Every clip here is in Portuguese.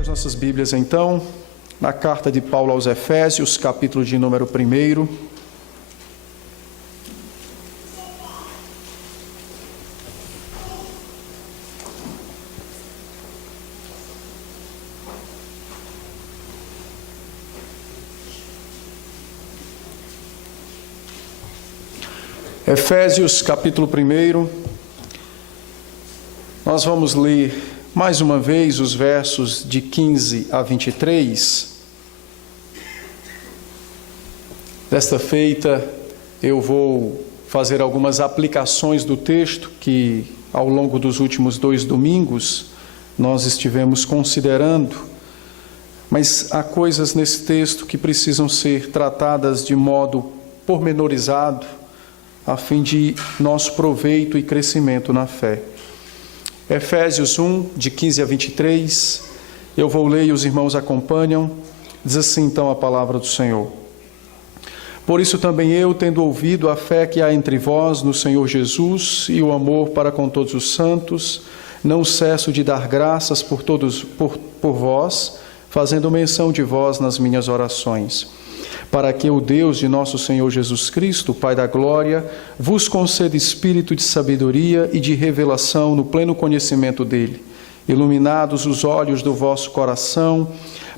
As nossas Bíblias, então, na carta de Paulo aos Efésios, capítulo de número 1. Efésios, capítulo 1. Nós vamos ler mais uma vez os versos de 15 a 23. Desta feita, eu vou fazer algumas aplicações do texto que, ao longo dos últimos 2 domingos, nós estivemos considerando. Mas há coisas nesse texto que precisam ser tratadas de modo pormenorizado, a fim de nosso proveito e crescimento na fé. Efésios 1, de 15 a 23, eu vou ler e os irmãos acompanham. Diz assim então a palavra do Senhor. Por isso também eu, tendo ouvido a fé que há entre vós no Senhor Jesus e o amor para com todos os santos, não cesso de dar graças por vós, fazendo menção de vós nas minhas orações, para que o Deus de nosso Senhor Jesus Cristo, Pai da glória, vos conceda espírito de sabedoria e de revelação no pleno conhecimento dele, iluminados os olhos do vosso coração,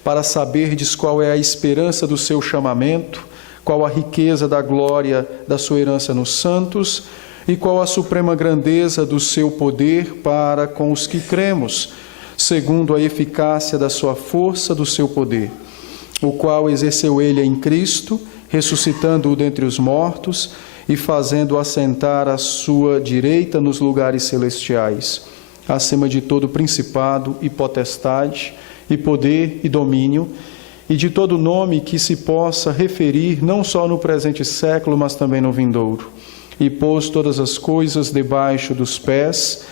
para saberdes qual é a esperança do seu chamamento, qual a riqueza da glória da sua herança nos santos, e qual a suprema grandeza do seu poder para com os que cremos, segundo a eficácia da sua força do seu poder, o qual exerceu ele em Cristo, ressuscitando-o dentre os mortos e fazendo-o assentar à sua direita nos lugares celestiais, acima de todo principado e potestade, e poder e domínio, e de todo nome que se possa referir, não só no presente século, mas também no vindouro. E pôs todas as coisas debaixo dos pés,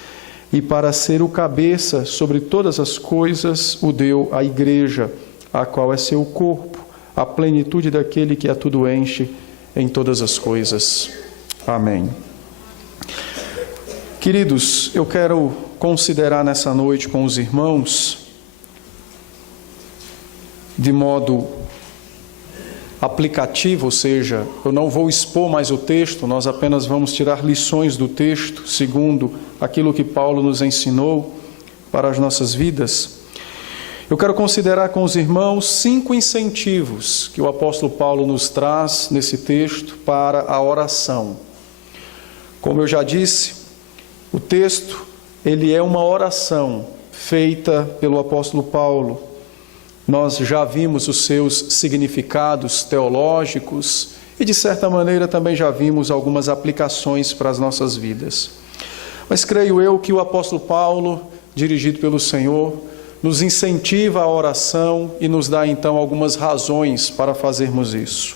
e para ser o cabeça sobre todas as coisas, o deu à igreja, a qual é seu corpo, a plenitude daquele que a tudo enche em todas as coisas. Amém. Queridos, eu quero considerar nessa noite com os irmãos, de modo aplicativo, ou seja, eu não vou expor mais o texto, nós apenas vamos tirar lições do texto, segundo aquilo que Paulo nos ensinou para as nossas vidas. Eu quero considerar com os irmãos 5 incentivos que o apóstolo Paulo nos traz nesse texto para a oração. Como eu já disse, o texto, ele é uma oração feita pelo apóstolo Paulo. Nós já vimos os seus significados teológicos e, de certa maneira, também já vimos algumas aplicações para as nossas vidas. Mas creio eu que o apóstolo Paulo, dirigido pelo Senhor, nos incentiva a oração e nos dá então algumas razões para fazermos isso.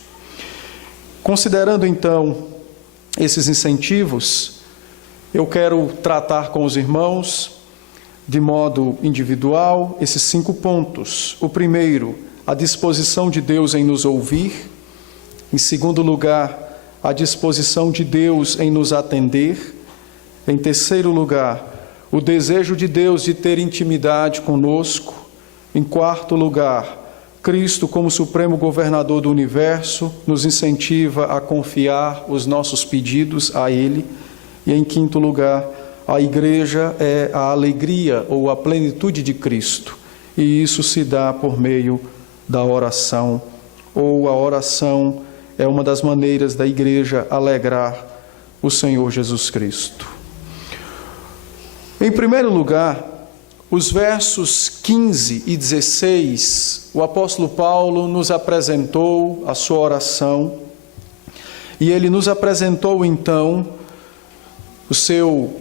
Considerando então esses incentivos, eu quero tratar com os irmãos de modo individual esses 5 pontos. O primeiro, a disposição de Deus em nos ouvir. Em segundo lugar, a disposição de Deus em nos atender. Em terceiro lugar, o desejo de Deus de ter intimidade conosco. Em quarto lugar, Cristo como supremo governador do universo nos incentiva a confiar os nossos pedidos a Ele. E em quinto lugar, a igreja é a alegria ou a plenitude de Cristo. E isso se dá por meio da oração, ou a oração é uma das maneiras da igreja alegrar o Senhor Jesus Cristo. Em primeiro lugar, os versos 15 e 16, o apóstolo Paulo nos apresentou a sua oração, e ele nos apresentou então o seu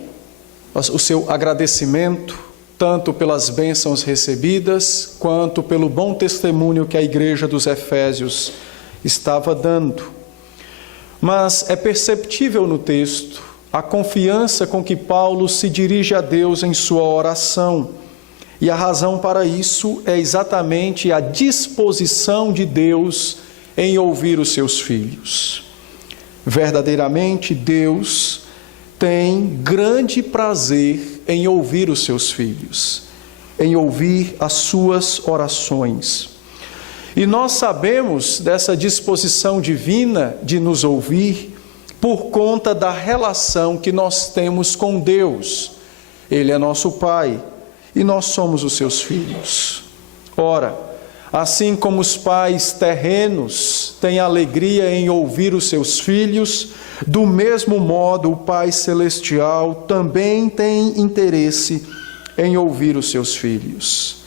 agradecimento, tanto pelas bênçãos recebidas, quanto pelo bom testemunho que a igreja dos Efésios estava dando. Mas é perceptível no texto a confiança com que Paulo se dirige a Deus em sua oração. E a razão para isso é exatamente a disposição de Deus em ouvir os seus filhos. Verdadeiramente, Deus tem grande prazer em ouvir os seus filhos. em ouvir as suas orações. E nós sabemos dessa disposição divina de nos ouvir por conta da relação que nós temos com Deus. Ele é nosso Pai e nós somos os seus filhos. Ora, assim como os pais terrenos têm alegria em ouvir os seus filhos, do mesmo modo o Pai Celestial também tem interesse em ouvir os seus filhos.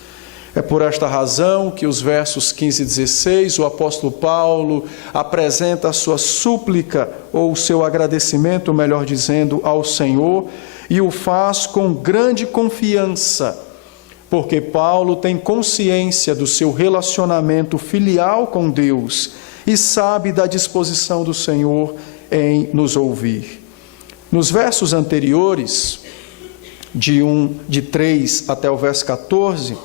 É por esta razão que os versos 15 e 16, o apóstolo Paulo apresenta a sua súplica, ou o seu agradecimento, melhor dizendo, ao Senhor, e o faz com grande confiança, porque Paulo tem consciência do seu relacionamento filial com Deus e sabe da disposição do Senhor em nos ouvir. Nos versos anteriores, de 3 até o verso 14,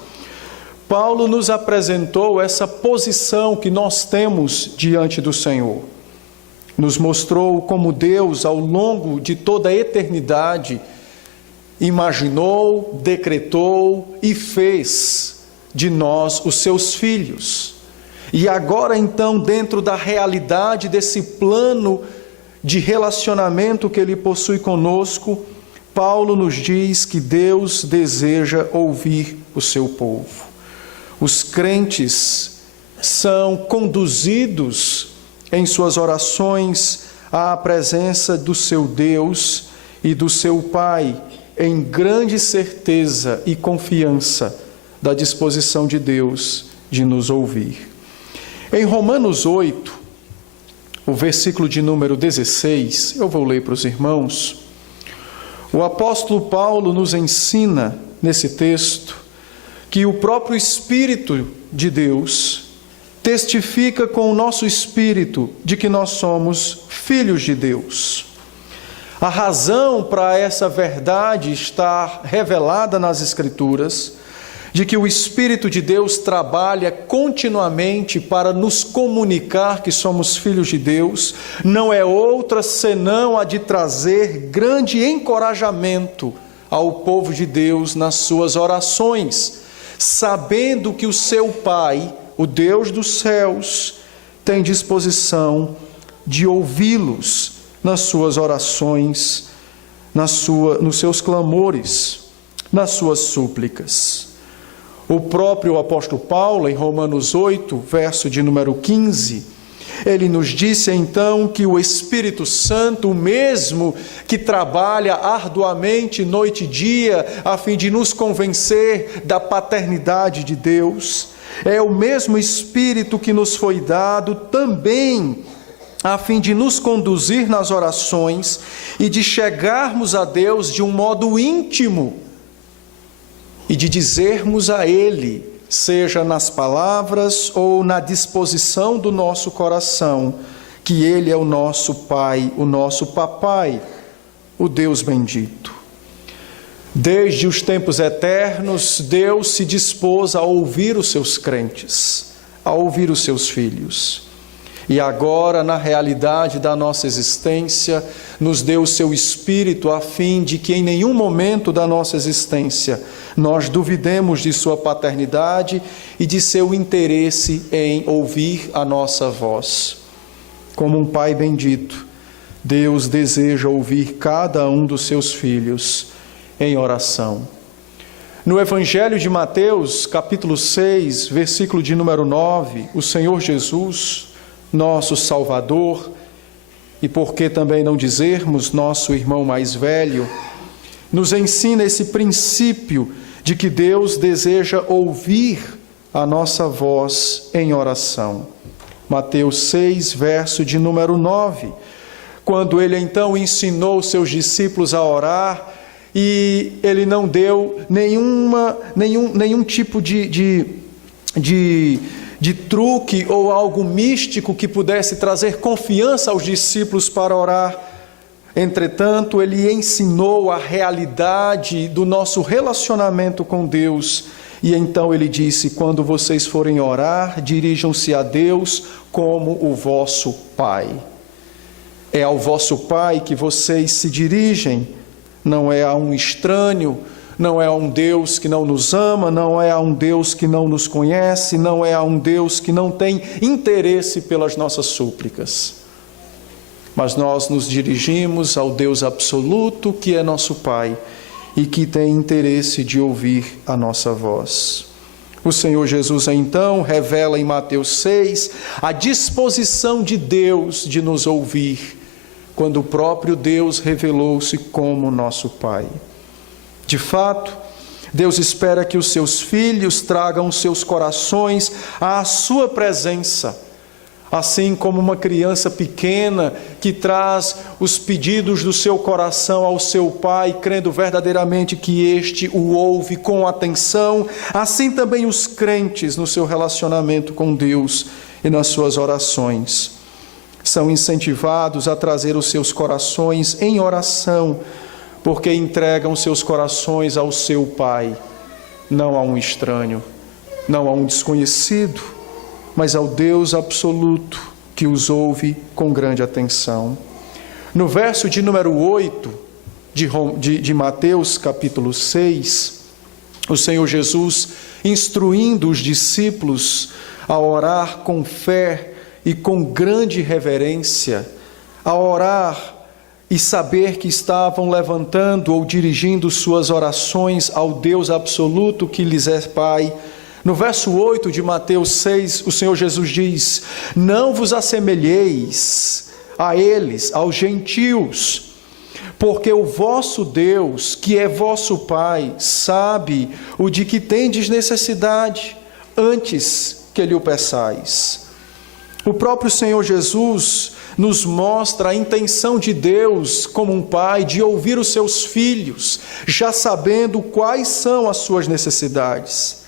Paulo nos apresentou essa posição que nós temos diante do Senhor. Nos mostrou como Deus, ao longo de toda a eternidade, imaginou, decretou e fez de nós os seus filhos. E agora, então, dentro da realidade desse plano de relacionamento que Ele possui conosco, Paulo nos diz que Deus deseja ouvir o seu povo. Os crentes são conduzidos em suas orações à presença do seu Deus e do seu Pai, em grande certeza e confiança da disposição de Deus de nos ouvir. Em Romanos 8, o versículo de número 16, eu vou ler para os irmãos. O apóstolo Paulo nos ensina nesse texto que o próprio Espírito de Deus testifica com o nosso espírito de que nós somos filhos de Deus. A razão para essa verdade estar revelada nas Escrituras, de que o Espírito de Deus trabalha continuamente para nos comunicar que somos filhos de Deus, não é outra senão a de trazer grande encorajamento ao povo de Deus nas suas orações, sabendo que o seu Pai, o Deus dos céus, tem disposição de ouvi-los nas suas orações, nos seus clamores, nas suas súplicas. O próprio apóstolo Paulo, em Romanos 8, verso de número 15, ele nos disse então que o Espírito Santo, o mesmo que trabalha arduamente noite e dia, a fim de nos convencer da paternidade de Deus, é o mesmo Espírito que nos foi dado também a fim de nos conduzir nas orações e de chegarmos a Deus de um modo íntimo e de dizermos a Ele, seja nas palavras ou na disposição do nosso coração, que Ele é o nosso Pai, o nosso Papai, o Deus bendito. Desde os tempos eternos, Deus se dispôs a ouvir os seus crentes, a ouvir os seus filhos. E agora, na realidade da nossa existência, nos deu o seu Espírito a fim de que em nenhum momento da nossa existência nós duvidemos de sua paternidade e de seu interesse em ouvir a nossa voz. Como um Pai bendito, Deus deseja ouvir cada um dos seus filhos em oração. No Evangelho de Mateus, capítulo 6, versículo de número 9, o Senhor Jesus, nosso Salvador, e por que também não dizermos nosso irmão mais velho, nos ensina esse princípio de que Deus deseja ouvir a nossa voz em oração. Mateus 6, verso de número 9, quando ele então ensinou seus discípulos a orar, e ele não deu nenhum tipo de truque ou algo místico que pudesse trazer confiança aos discípulos para orar. Entretanto, ele ensinou a realidade do nosso relacionamento com Deus. E então ele disse: quando vocês forem orar, dirijam-se a Deus como o vosso Pai. É ao vosso Pai que vocês se dirigem, não é a um estranho, não é a um Deus que não nos ama, não é a um Deus que não nos conhece, não é a um Deus que não tem interesse pelas nossas súplicas. Mas nós nos dirigimos ao Deus absoluto, que é nosso Pai, e que tem interesse de ouvir a nossa voz. O Senhor Jesus, então, revela em Mateus 6 a disposição de Deus de nos ouvir, quando o próprio Deus revelou-se como nosso Pai. De fato, Deus espera que os seus filhos tragam seus corações à sua presença, assim como uma criança pequena que traz os pedidos do seu coração ao seu pai, crendo verdadeiramente que este o ouve com atenção, assim também os crentes no seu relacionamento com Deus e nas suas orações são incentivados a trazer os seus corações em oração, porque entregam seus corações ao seu Pai, não a um estranho, não a um desconhecido, mas ao Deus absoluto que os ouve com grande atenção. No verso de número 8 de Mateus capítulo 6, o Senhor Jesus, instruindo os discípulos a orar com fé e com grande reverência, a orar e saber que estavam levantando ou dirigindo suas orações ao Deus absoluto que lhes é Pai. No verso 8 de Mateus 6, o Senhor Jesus diz: não vos assemelheis a eles, aos gentios, porque o vosso Deus, que é vosso Pai, sabe o de que tendes necessidade, antes que lhe o peçais. O próprio Senhor Jesus nos mostra a intenção de Deus, como um pai, de ouvir os seus filhos, já sabendo quais são as suas necessidades.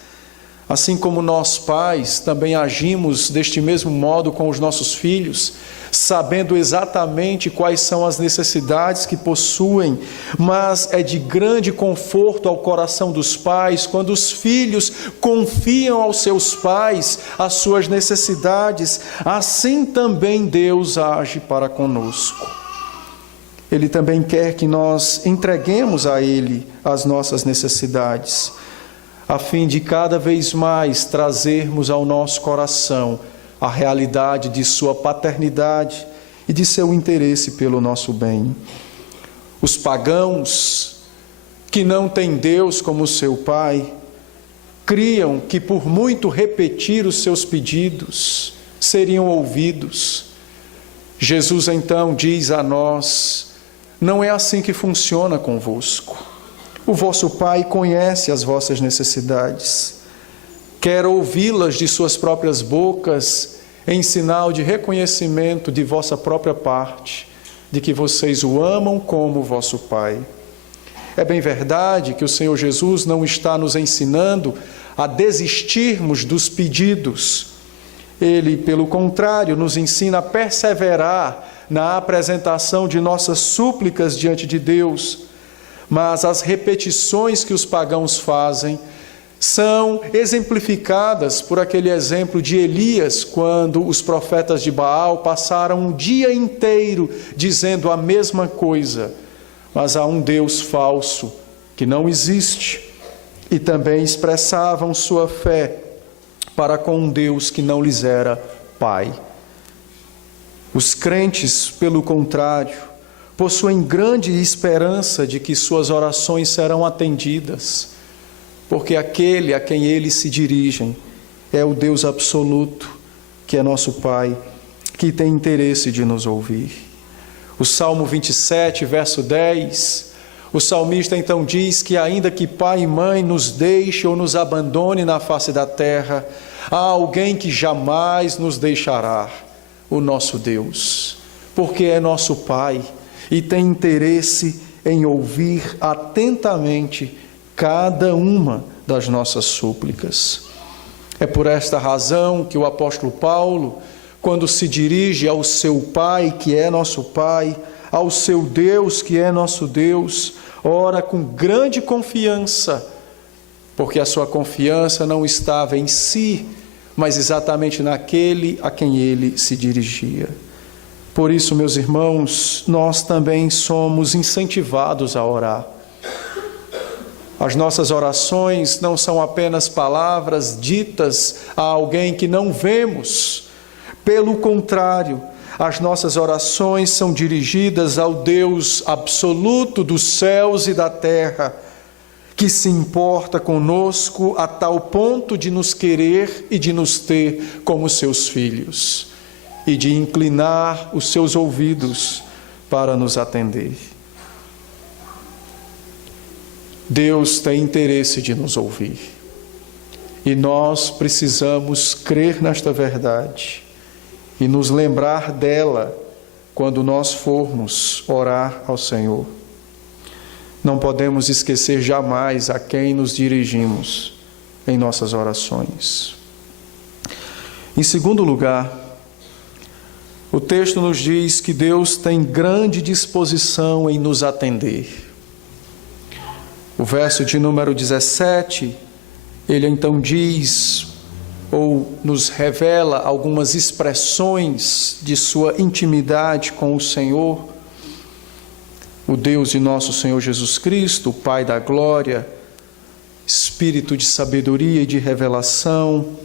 Assim como nós pais também agimos deste mesmo modo com os nossos filhos, sabendo exatamente quais são as necessidades que possuem, mas é de grande conforto ao coração dos pais quando os filhos confiam aos seus pais as suas necessidades. Assim também Deus age para conosco. Ele também quer que nós entreguemos a Ele as nossas necessidades, a fim de cada vez mais trazermos ao nosso coração a realidade de sua paternidade e de seu interesse pelo nosso bem. Os pagãos, que não têm Deus como seu Pai, criam que por muito repetir os seus pedidos, seriam ouvidos. Jesus então diz a nós: não é assim que funciona convosco. O vosso Pai conhece as vossas necessidades, quer ouvi-las de suas próprias bocas, em sinal de reconhecimento de vossa própria parte, de que vocês o amam como vosso Pai. É bem verdade que o Senhor Jesus não está nos ensinando a desistirmos dos pedidos. Ele, pelo contrário, nos ensina a perseverar na apresentação de nossas súplicas diante de Deus. Mas as repetições que os pagãos fazem são exemplificadas por aquele exemplo de Elias, quando os profetas de Baal passaram um dia inteiro dizendo a mesma coisa, mas há um Deus falso que não existe, e também expressavam sua fé para com um Deus que não lhes era Pai. Os crentes, pelo contrário, possuem grande esperança de que suas orações serão atendidas, porque aquele a quem eles se dirigem é o Deus absoluto, que é nosso Pai, que tem interesse de nos ouvir. O Salmo 27, verso 10, o salmista então diz que ainda que pai e mãe nos deixe ou nos abandone na face da terra, há alguém que jamais nos deixará, o nosso Deus, porque é nosso Pai e tem interesse em ouvir atentamente cada uma das nossas súplicas. É por esta razão que o apóstolo Paulo, quando se dirige ao seu Pai, que é nosso Pai, ao seu Deus, que é nosso Deus, ora com grande confiança, porque a sua confiança não estava em si, mas exatamente naquele a quem ele se dirigia. Por isso, meus irmãos, nós também somos incentivados a orar As nossas orações não são apenas palavras ditas a alguém que não vemos. Pelo contrário, as nossas orações são dirigidas ao Deus absoluto dos céus e da terra, que se importa conosco a tal ponto de nos querer e de nos ter como seus filhos, e de inclinar os seus ouvidos para nos atender. Deus tem interesse de nos ouvir, e nós precisamos crer nesta verdade e nos lembrar dela quando nós formos orar ao Senhor. Não podemos esquecer jamais a quem nos dirigimos em nossas orações. Em segundo lugar, o texto nos diz que Deus tem grande disposição em nos atender. O verso de número 17, ele então diz, ou nos revela algumas expressões de sua intimidade com o Senhor, o Deus de nosso Senhor Jesus Cristo, o Pai da glória, Espírito de sabedoria e de revelação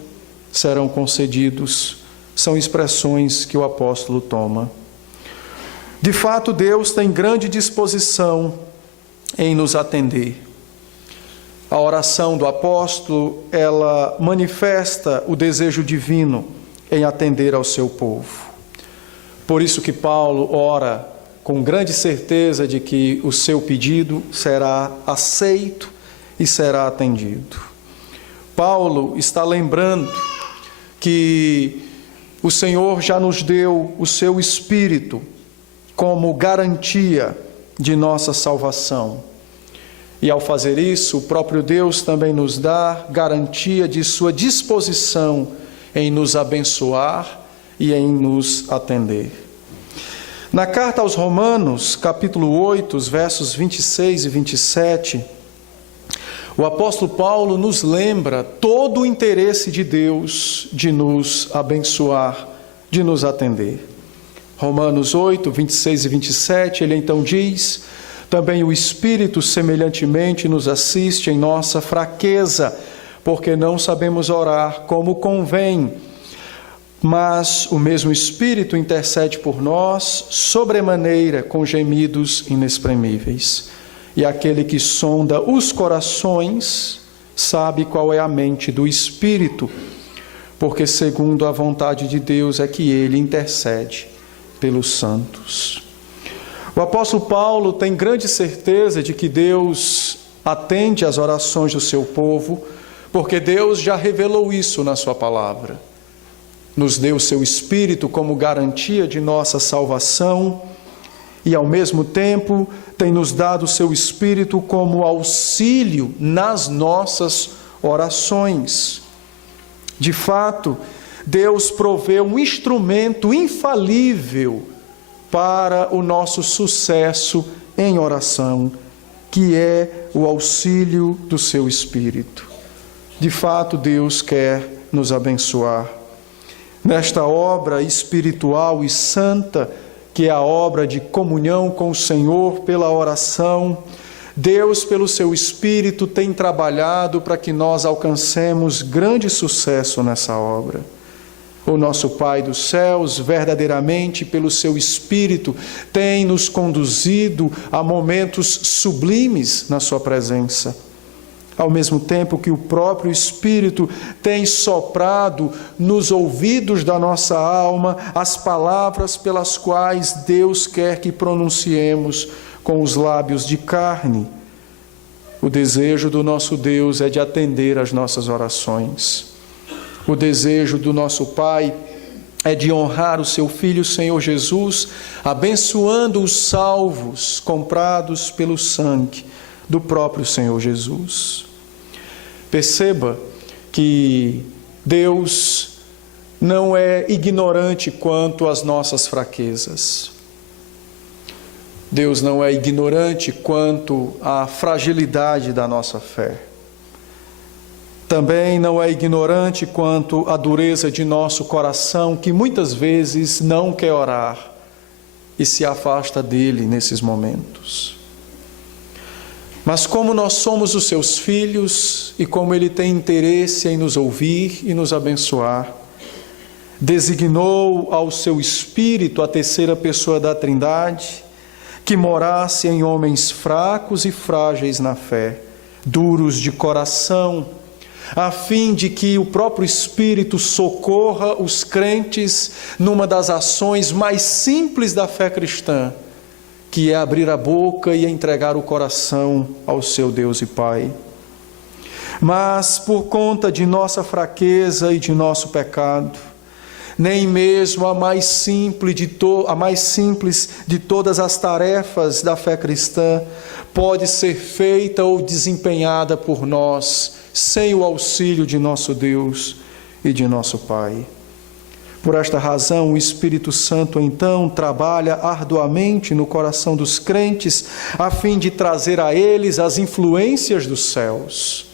serão concedidos. São expressões que o apóstolo toma. De fato, Deus tem grande disposição em nos atender. A oração do apóstolo, ela manifesta o desejo divino em atender ao seu povo. Por isso que Paulo ora com grande certeza de que o seu pedido será aceito e será atendido. Paulo está lembrando que o Senhor já nos deu o seu Espírito como garantia de nossa salvação. E ao fazer isso, o próprio Deus também nos dá garantia de sua disposição em nos abençoar e em nos atender. Na carta aos Romanos, capítulo 8, os versos 26 e 27, o apóstolo Paulo nos lembra todo o interesse de Deus de nos abençoar, de nos atender. Romanos 8, 26 e 27, ele então diz: também o Espírito semelhantemente nos assiste em nossa fraqueza, porque não sabemos orar como convém, mas o mesmo Espírito intercede por nós sobremaneira com gemidos inexprimíveis. E aquele que sonda os corações sabe qual é a mente do Espírito, porque segundo a vontade de Deus é que ele intercede pelos santos. O apóstolo Paulo tem grande certeza de que Deus atende às orações do seu povo, porque Deus já revelou isso na sua palavra. Nos deu o seu Espírito como garantia de nossa salvação e, ao mesmo tempo, tem nos dado o seu Espírito como auxílio nas nossas orações. De fato, Deus provê um instrumento infalível para o nosso sucesso em oração, que é o auxílio do seu Espírito. De fato, Deus quer nos abençoar. Nesta obra espiritual e santa, que é a obra de comunhão com o Senhor pela oração, Deus, pelo seu Espírito, tem trabalhado para que nós alcancemos grande sucesso nessa obra. O nosso Pai dos céus, verdadeiramente, pelo seu Espírito, tem nos conduzido a momentos sublimes na sua presença. Ao mesmo tempo que o próprio Espírito tem soprado nos ouvidos da nossa alma as palavras pelas quais Deus quer que pronunciemos com os lábios de carne. O desejo do nosso Deus é de atender às nossas orações. O desejo do nosso Pai é de honrar o seu Filho, Senhor Jesus, abençoando os salvos comprados pelo sangue do próprio Senhor Jesus. Perceba que Deus não é ignorante quanto às nossas fraquezas. Deus não é ignorante quanto à fragilidade da nossa fé. Também não é ignorante quanto à dureza de nosso coração, que muitas vezes não quer orar e se afasta dele nesses momentos. Mas como nós somos os seus filhos e como Ele tem interesse em nos ouvir e nos abençoar, designou ao seu Espírito, a terceira pessoa da Trindade, que morasse em homens fracos e frágeis na fé, duros de coração, a fim de que o próprio Espírito socorra os crentes numa das ações mais simples da fé cristã, que é abrir a boca e entregar o coração ao seu Deus e Pai. Mas por conta de nossa fraqueza e de nosso pecado, nem mesmo a mais simples de todas as tarefas da fé cristã pode ser feita ou desempenhada por nós sem o auxílio de nosso Deus e de nosso Pai. Por esta razão, o Espírito Santo, então, trabalha arduamente no coração dos crentes, a fim de trazer a eles as influências dos céus,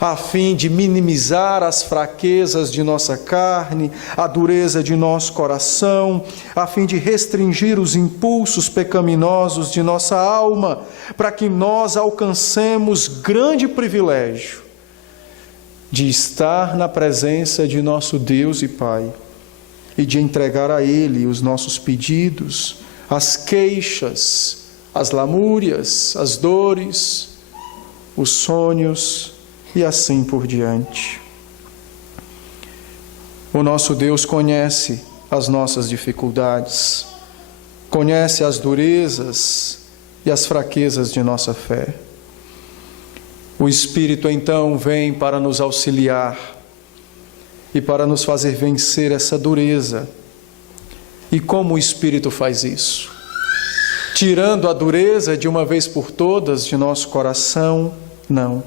a fim de minimizar as fraquezas de nossa carne, a dureza de nosso coração, a fim de restringir os impulsos pecaminosos de nossa alma, para que nós alcancemos grande privilégio de estar na presença de nosso Deus e Pai e de entregar a Ele os nossos pedidos, as queixas, as lamúrias, as dores, os sonhos e assim por diante. O nosso Deus conhece as nossas dificuldades, conhece as durezas e as fraquezas de nossa fé. O Espírito então vem para nos auxiliar e para nos fazer vencer essa dureza. E como o Espírito faz isso? Tirando a dureza de uma vez por todas de nosso coração? Não.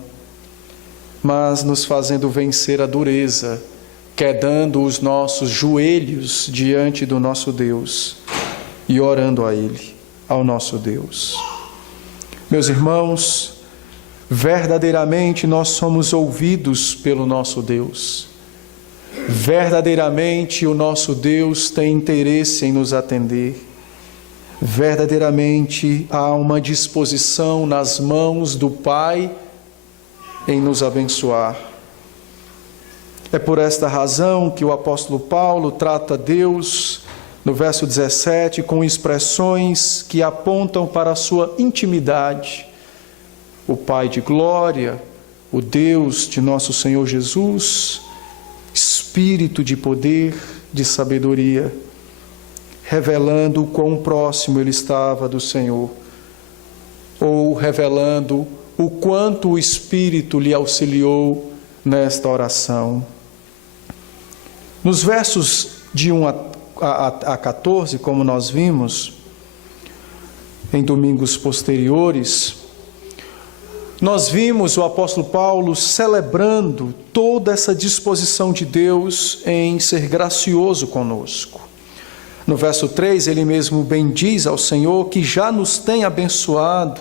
Mas nos fazendo vencer a dureza, quedando os nossos joelhos diante do nosso Deus e orando a Ele, ao nosso Deus. Meus irmãos, verdadeiramente nós somos ouvidos pelo nosso Deus. Verdadeiramente o nosso Deus tem interesse em nos atender. Verdadeiramente há uma disposição nas mãos do Pai em nos abençoar. É por esta razão que o apóstolo Paulo trata Deus, no verso 17, com expressões que apontam para a sua intimidade. O Pai de glória, o Deus de nosso Senhor Jesus, Espírito de poder, de sabedoria, revelando o quão próximo ele estava do Senhor, ou revelando o quanto o Espírito lhe auxiliou nesta oração. Nos versos de 1 a 14, como nós vimos em domingos posteriores, nós vimos o apóstolo Paulo celebrando toda essa disposição de Deus em ser gracioso conosco. No verso 3, ele mesmo bendiz ao Senhor que já nos tem abençoado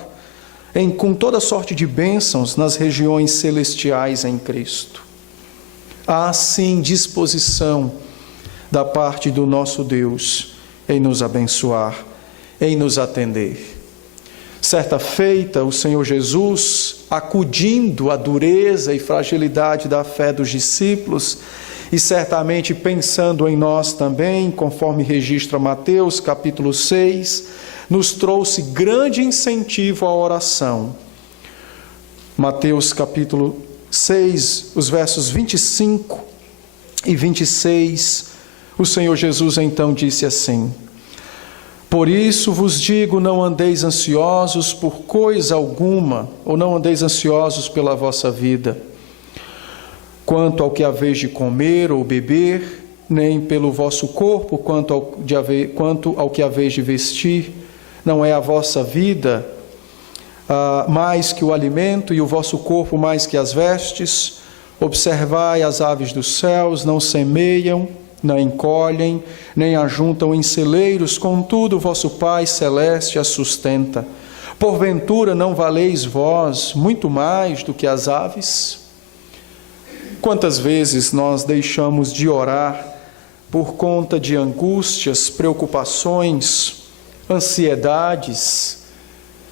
com toda sorte de bênçãos nas regiões celestiais em Cristo. Há sim disposição da parte do nosso Deus em nos abençoar, em nos atender. Certa feita, o Senhor Jesus, acudindo à dureza e fragilidade da fé dos discípulos, e certamente pensando em nós também, conforme registra Mateus, capítulo 6, nos trouxe grande incentivo à oração. Mateus, capítulo 6, os versos 25 e 26, o Senhor Jesus então disse assim: Por isso vos digo, não andeis ansiosos por coisa alguma, ou não andeis ansiosos pela vossa vida, quanto ao que haveis de comer ou beber, nem pelo vosso corpo, quanto ao que haveis de vestir. Não é a vossa vida mais que o alimento, e o vosso corpo mais que as vestes? Observai as aves dos céus, não semeiam, nem colhem, nem ajuntam em celeiros, contudo o vosso Pai Celeste as sustenta. Porventura não valeis vós muito mais do que as aves? Quantas vezes nós deixamos de orar por conta de angústias, preocupações, ansiedades,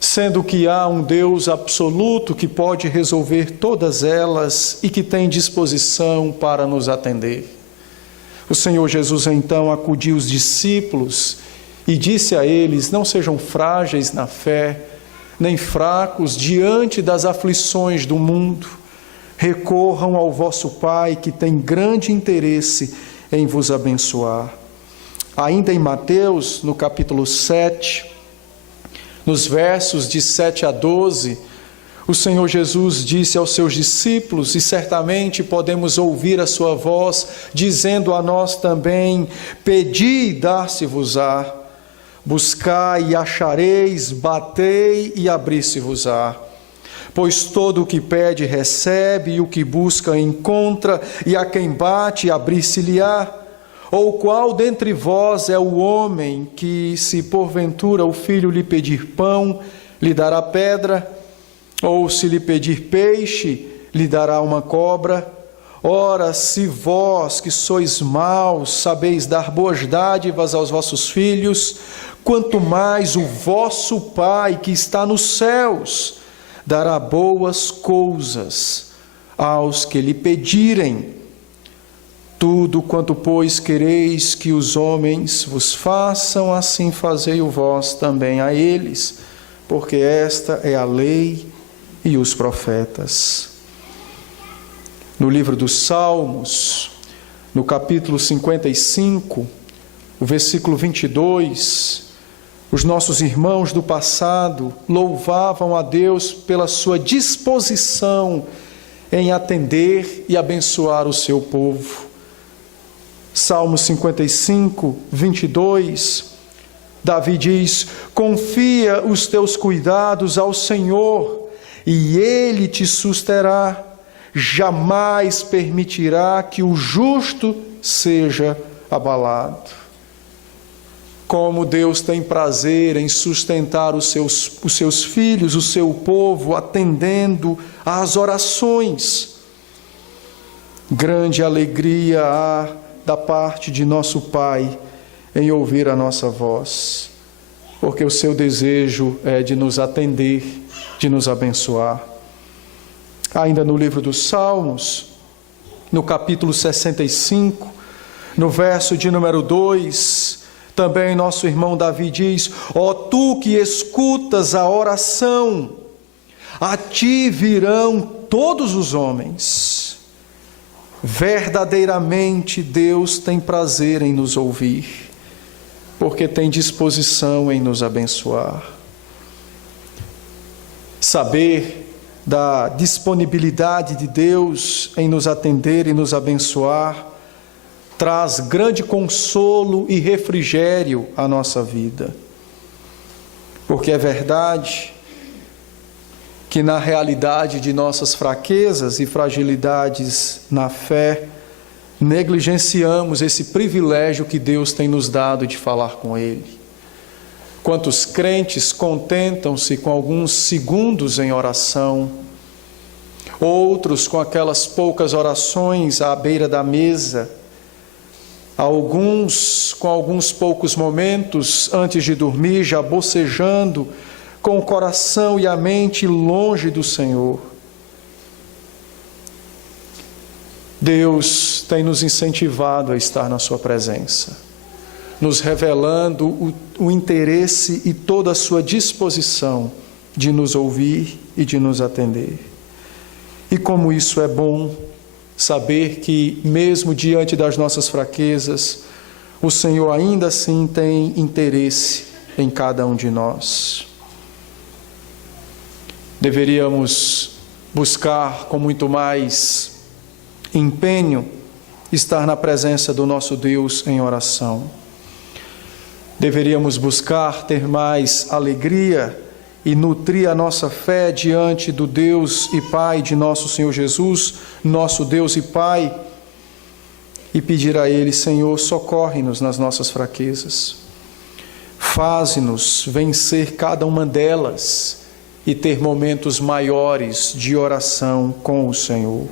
sendo que há um Deus absoluto que pode resolver todas elas e que tem disposição para nos atender. O Senhor Jesus então acudiu os discípulos e disse a eles: não sejam frágeis na fé, nem fracos diante das aflições do mundo. Recorram ao vosso Pai, que tem grande interesse em vos abençoar. Ainda em Mateus, no capítulo 7, nos versos de 7 a 12, o Senhor Jesus disse aos seus discípulos, e certamente podemos ouvir a sua voz, dizendo a nós também: pedi e dar-se-vos-á, buscai e achareis, batei e abrir-se-vos-á. Pois todo o que pede recebe, e o que busca encontra, e a quem bate abrir-se-lhe-á. Ou qual dentre vós é o homem que, se porventura o filho lhe pedir pão, lhe dará pedra? Ou se lhe pedir peixe, lhe dará uma cobra? Ora, se vós, que sois maus, sabeis dar boas dádivas aos vossos filhos, quanto mais o vosso Pai, que está nos céus, dará boas coisas aos que lhe pedirem. Tudo quanto, pois, quereis que os homens vos façam, assim fazei-o vós também a eles, porque esta é a lei e os profetas. No livro dos Salmos, no capítulo 55, o versículo 22, os nossos irmãos do passado louvavam a Deus pela sua disposição em atender e abençoar o seu povo. Salmo 55, 22, Davi diz: confia os teus cuidados ao Senhor, e Ele te susterá, jamais permitirá que o justo seja abalado. Como Deus tem prazer em sustentar os seus filhos, o seu povo, atendendo às orações. Grande alegria há da parte de nosso Pai em ouvir a nossa voz, porque o seu desejo é de nos atender, de nos abençoar. Ainda no livro dos Salmos, no capítulo 65, no verso de número 2, também nosso irmão Davi diz: ó tu que escutas a oração, a ti virão todos os homens. Verdadeiramente Deus tem prazer em nos ouvir, porque tem disposição em nos abençoar. Saber da disponibilidade de Deus em nos atender e nos abençoar traz grande consolo e refrigério à nossa vida. Porque é verdade que na realidade de nossas fraquezas e fragilidades na fé, negligenciamos esse privilégio que Deus tem nos dado de falar com Ele. Quantos crentes contentam-se com alguns segundos em oração, outros com aquelas poucas orações à beira da mesa, alguns com alguns poucos momentos antes de dormir, já bocejando, com o coração e a mente longe do Senhor. Deus tem nos incentivado a estar na sua presença, nos revelando o interesse e toda a sua disposição de nos ouvir e de nos atender. E como isso é bom, saber que mesmo diante das nossas fraquezas, o Senhor ainda assim tem interesse em cada um de nós. Deveríamos buscar com muito mais empenho estar na presença do nosso Deus em oração. Deveríamos buscar ter mais alegria e nutrir a nossa fé diante do Deus e Pai de nosso Senhor Jesus, nosso Deus e Pai, e pedir a Ele: Senhor, socorre-nos nas nossas fraquezas. Faze-nos vencer cada uma delas e ter momentos maiores de oração com o Senhor.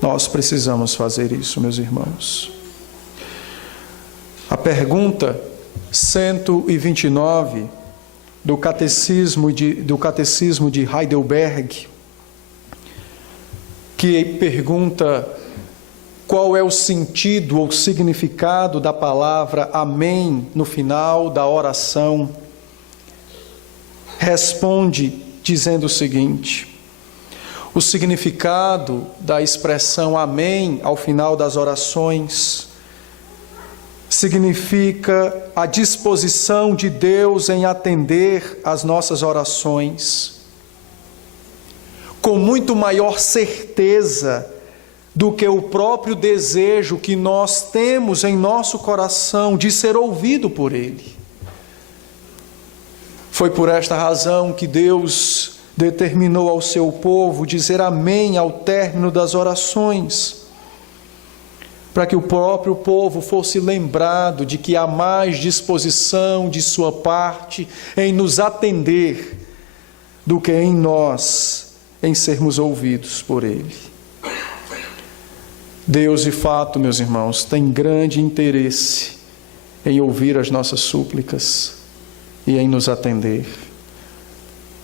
Nós precisamos fazer isso, meus irmãos. A pergunta 129 do Catecismo de Heidelberg, que pergunta qual é o sentido ou significado da palavra amém no final da oração, responde dizendo o seguinte: o significado da expressão amém ao final das orações significa a disposição de Deus em atender às nossas orações, com muito maior certeza do que o próprio desejo que nós temos em nosso coração de ser ouvido por Ele. Foi por esta razão que Deus determinou ao seu povo dizer amém ao término das orações, para que o próprio povo fosse lembrado de que há mais disposição de sua parte em nos atender do que em nós em sermos ouvidos por Ele. Deus, de fato, meus irmãos, tem grande interesse em ouvir as nossas súplicas e em nos atender.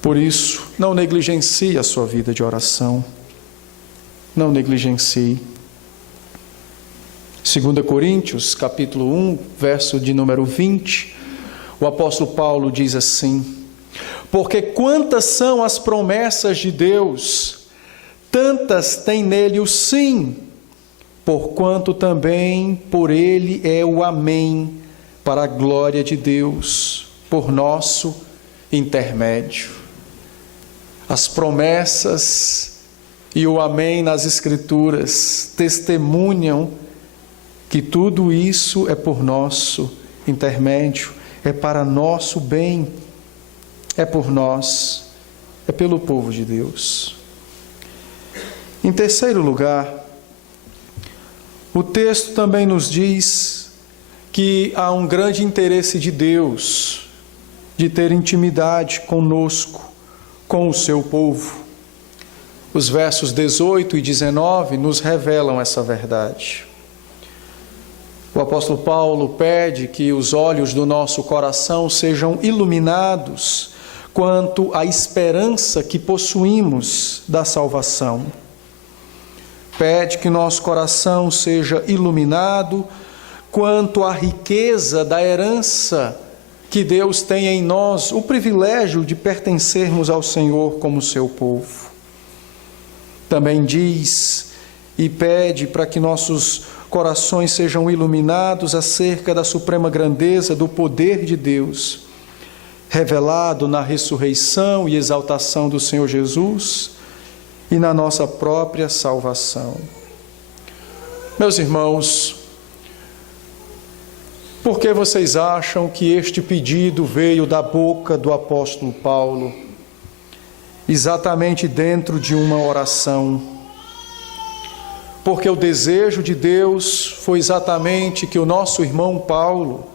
Por isso, não negligencie a sua vida de oração. Não negligencie. 2 Coríntios, capítulo 1, verso de número 20, o apóstolo Paulo diz assim: porque quantas são as promessas de Deus, tantas tem nele o sim, porquanto também por ele é o amém, para a glória de Deus, por nosso intermédio. As promessas e o amém nas Escrituras testemunham que tudo isso é por nosso intermédio, é para nosso bem, é por nós, é pelo povo de Deus. Em terceiro lugar, o texto também nos diz que há um grande interesse de Deus de ter intimidade conosco, com o seu povo. Os versos 18 e 19 nos revelam essa verdade. O apóstolo Paulo pede que os olhos do nosso coração sejam iluminados quanto à esperança que possuímos da salvação. Pede que nosso coração seja iluminado quanto à riqueza da herança que Deus tem em nós, o privilégio de pertencermos ao Senhor como seu povo. Também diz e pede para que nossos corações sejam iluminados acerca da suprema grandeza do poder de Deus, revelado na ressurreição e exaltação do Senhor Jesus e na nossa própria salvação. Meus irmãos, por que vocês acham que este pedido veio da boca do apóstolo Paulo, exatamente dentro de uma oração? Porque o desejo de Deus foi exatamente que o nosso irmão Paulo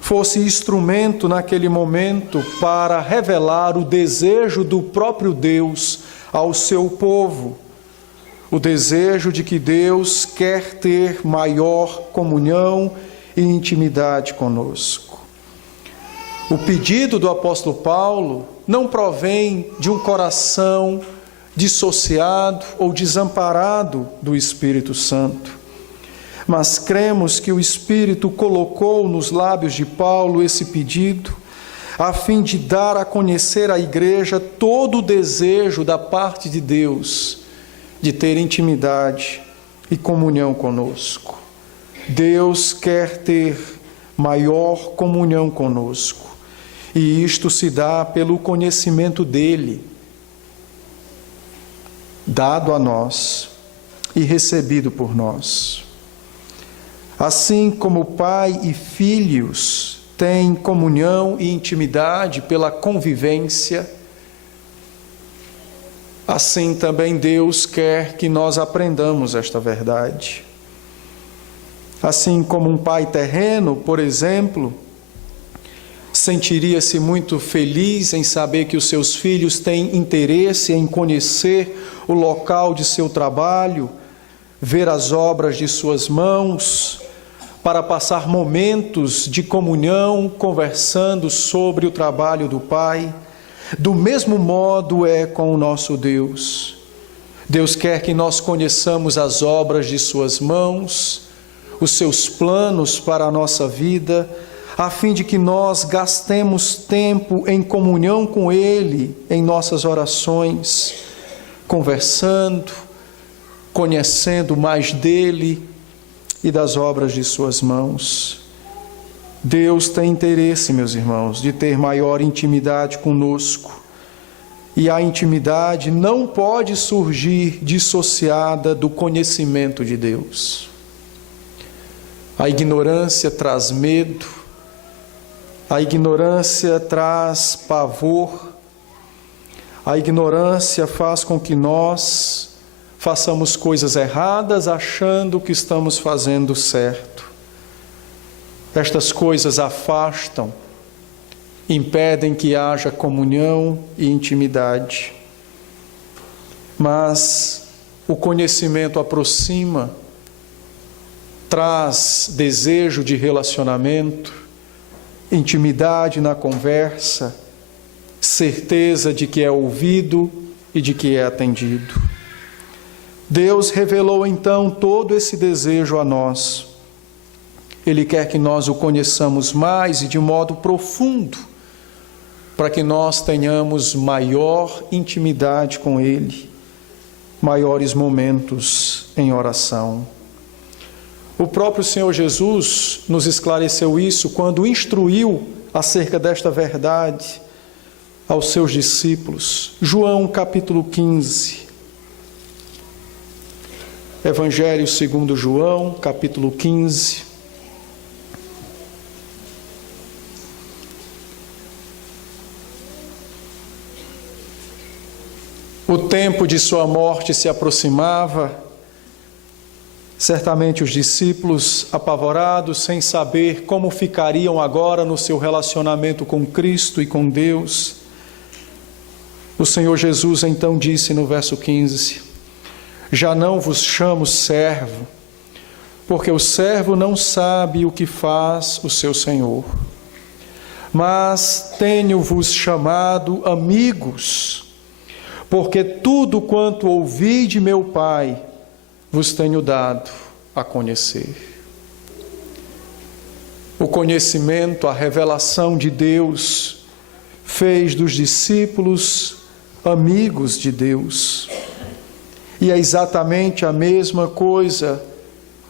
fosse instrumento naquele momento para revelar o desejo do próprio Deus ao seu povo, o desejo de que Deus quer ter maior comunhão e intimidade conosco. O pedido do apóstolo Paulo não provém de um coração dissociado ou desamparado do Espírito Santo, mas cremos que o Espírito colocou nos lábios de Paulo esse pedido a fim de dar a conhecer à igreja todo o desejo da parte de Deus de ter intimidade e comunhão conosco. Deus quer ter maior comunhão conosco, e isto se dá pelo conhecimento dele, dado a nós e recebido por nós. Assim como pai e filhos têm comunhão e intimidade pela convivência, assim também Deus quer que nós aprendamos esta verdade. Assim como um pai terreno, por exemplo, sentiria-se muito feliz em saber que os seus filhos têm interesse em conhecer o local de seu trabalho, ver as obras de suas mãos, para passar momentos de comunhão, conversando sobre o trabalho do Pai. Do mesmo modo é com o nosso Deus. Deus quer que nós conheçamos as obras de suas mãos, os seus planos para a nossa vida, a fim de que nós gastemos tempo em comunhão com Ele, em nossas orações, conversando, conhecendo mais dEle e das obras de suas mãos. Deus tem interesse, meus irmãos, de ter maior intimidade conosco. E a intimidade não pode surgir dissociada do conhecimento de Deus. A ignorância traz medo, a ignorância traz pavor, a ignorância faz com que nós façamos coisas erradas achando que estamos fazendo certo. Estas coisas afastam, impedem que haja comunhão e intimidade. Mas o conhecimento aproxima, traz desejo de relacionamento, intimidade na conversa, certeza de que é ouvido e de que é atendido. Deus revelou então todo esse desejo a nós. Ele quer que nós o conheçamos mais e de modo profundo, para que nós tenhamos maior intimidade com Ele, maiores momentos em oração. O próprio Senhor Jesus nos esclareceu isso quando instruiu acerca desta verdade aos seus discípulos. João capítulo 15. Evangelho segundo João, capítulo 15. O tempo de sua morte se aproximava. Certamente os discípulos, apavorados, sem saber como ficariam agora no seu relacionamento com Cristo e com Deus, o Senhor Jesus então disse no verso 15: já não vos chamo servo, porque o servo não sabe o que faz o seu Senhor, mas tenho-vos chamado amigos, porque tudo quanto ouvi de meu Pai vos tenho dado a conhecer. O conhecimento, a revelação de Deus fez dos discípulos amigos de Deus. E é exatamente a mesma coisa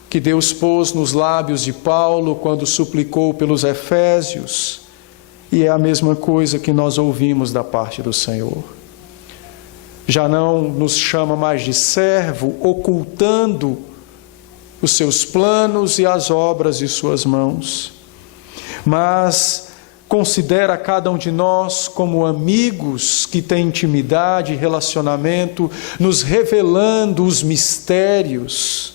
que Deus pôs nos lábios de Paulo quando suplicou pelos Efésios, e é a mesma coisa que nós ouvimos da parte do Senhor. Já não nos chama mais de servo, ocultando os seus planos e as obras de suas mãos, mas considera cada um de nós como amigos que têm intimidade e relacionamento, nos revelando os mistérios,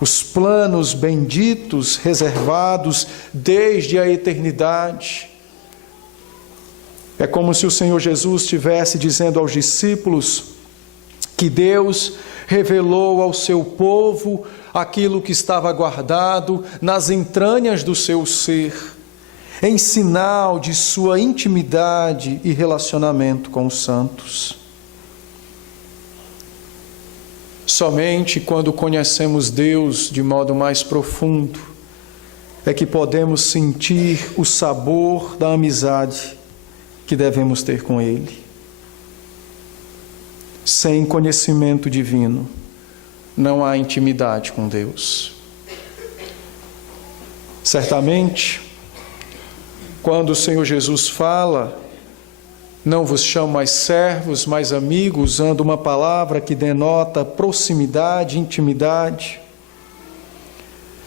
os planos benditos, reservados desde a eternidade. É como se o Senhor Jesus estivesse dizendo aos discípulos que Deus revelou ao seu povo aquilo que estava guardado nas entranhas do seu ser, em sinal de sua intimidade e relacionamento com os santos. Somente quando conhecemos Deus de modo mais profundo é que podemos sentir o sabor da amizade que devemos ter com Ele. Sem conhecimento divino, não há intimidade com Deus. Certamente, quando o Senhor Jesus fala, não vos chamo mais servos, mais amigos, usando uma palavra que denota proximidade, intimidade,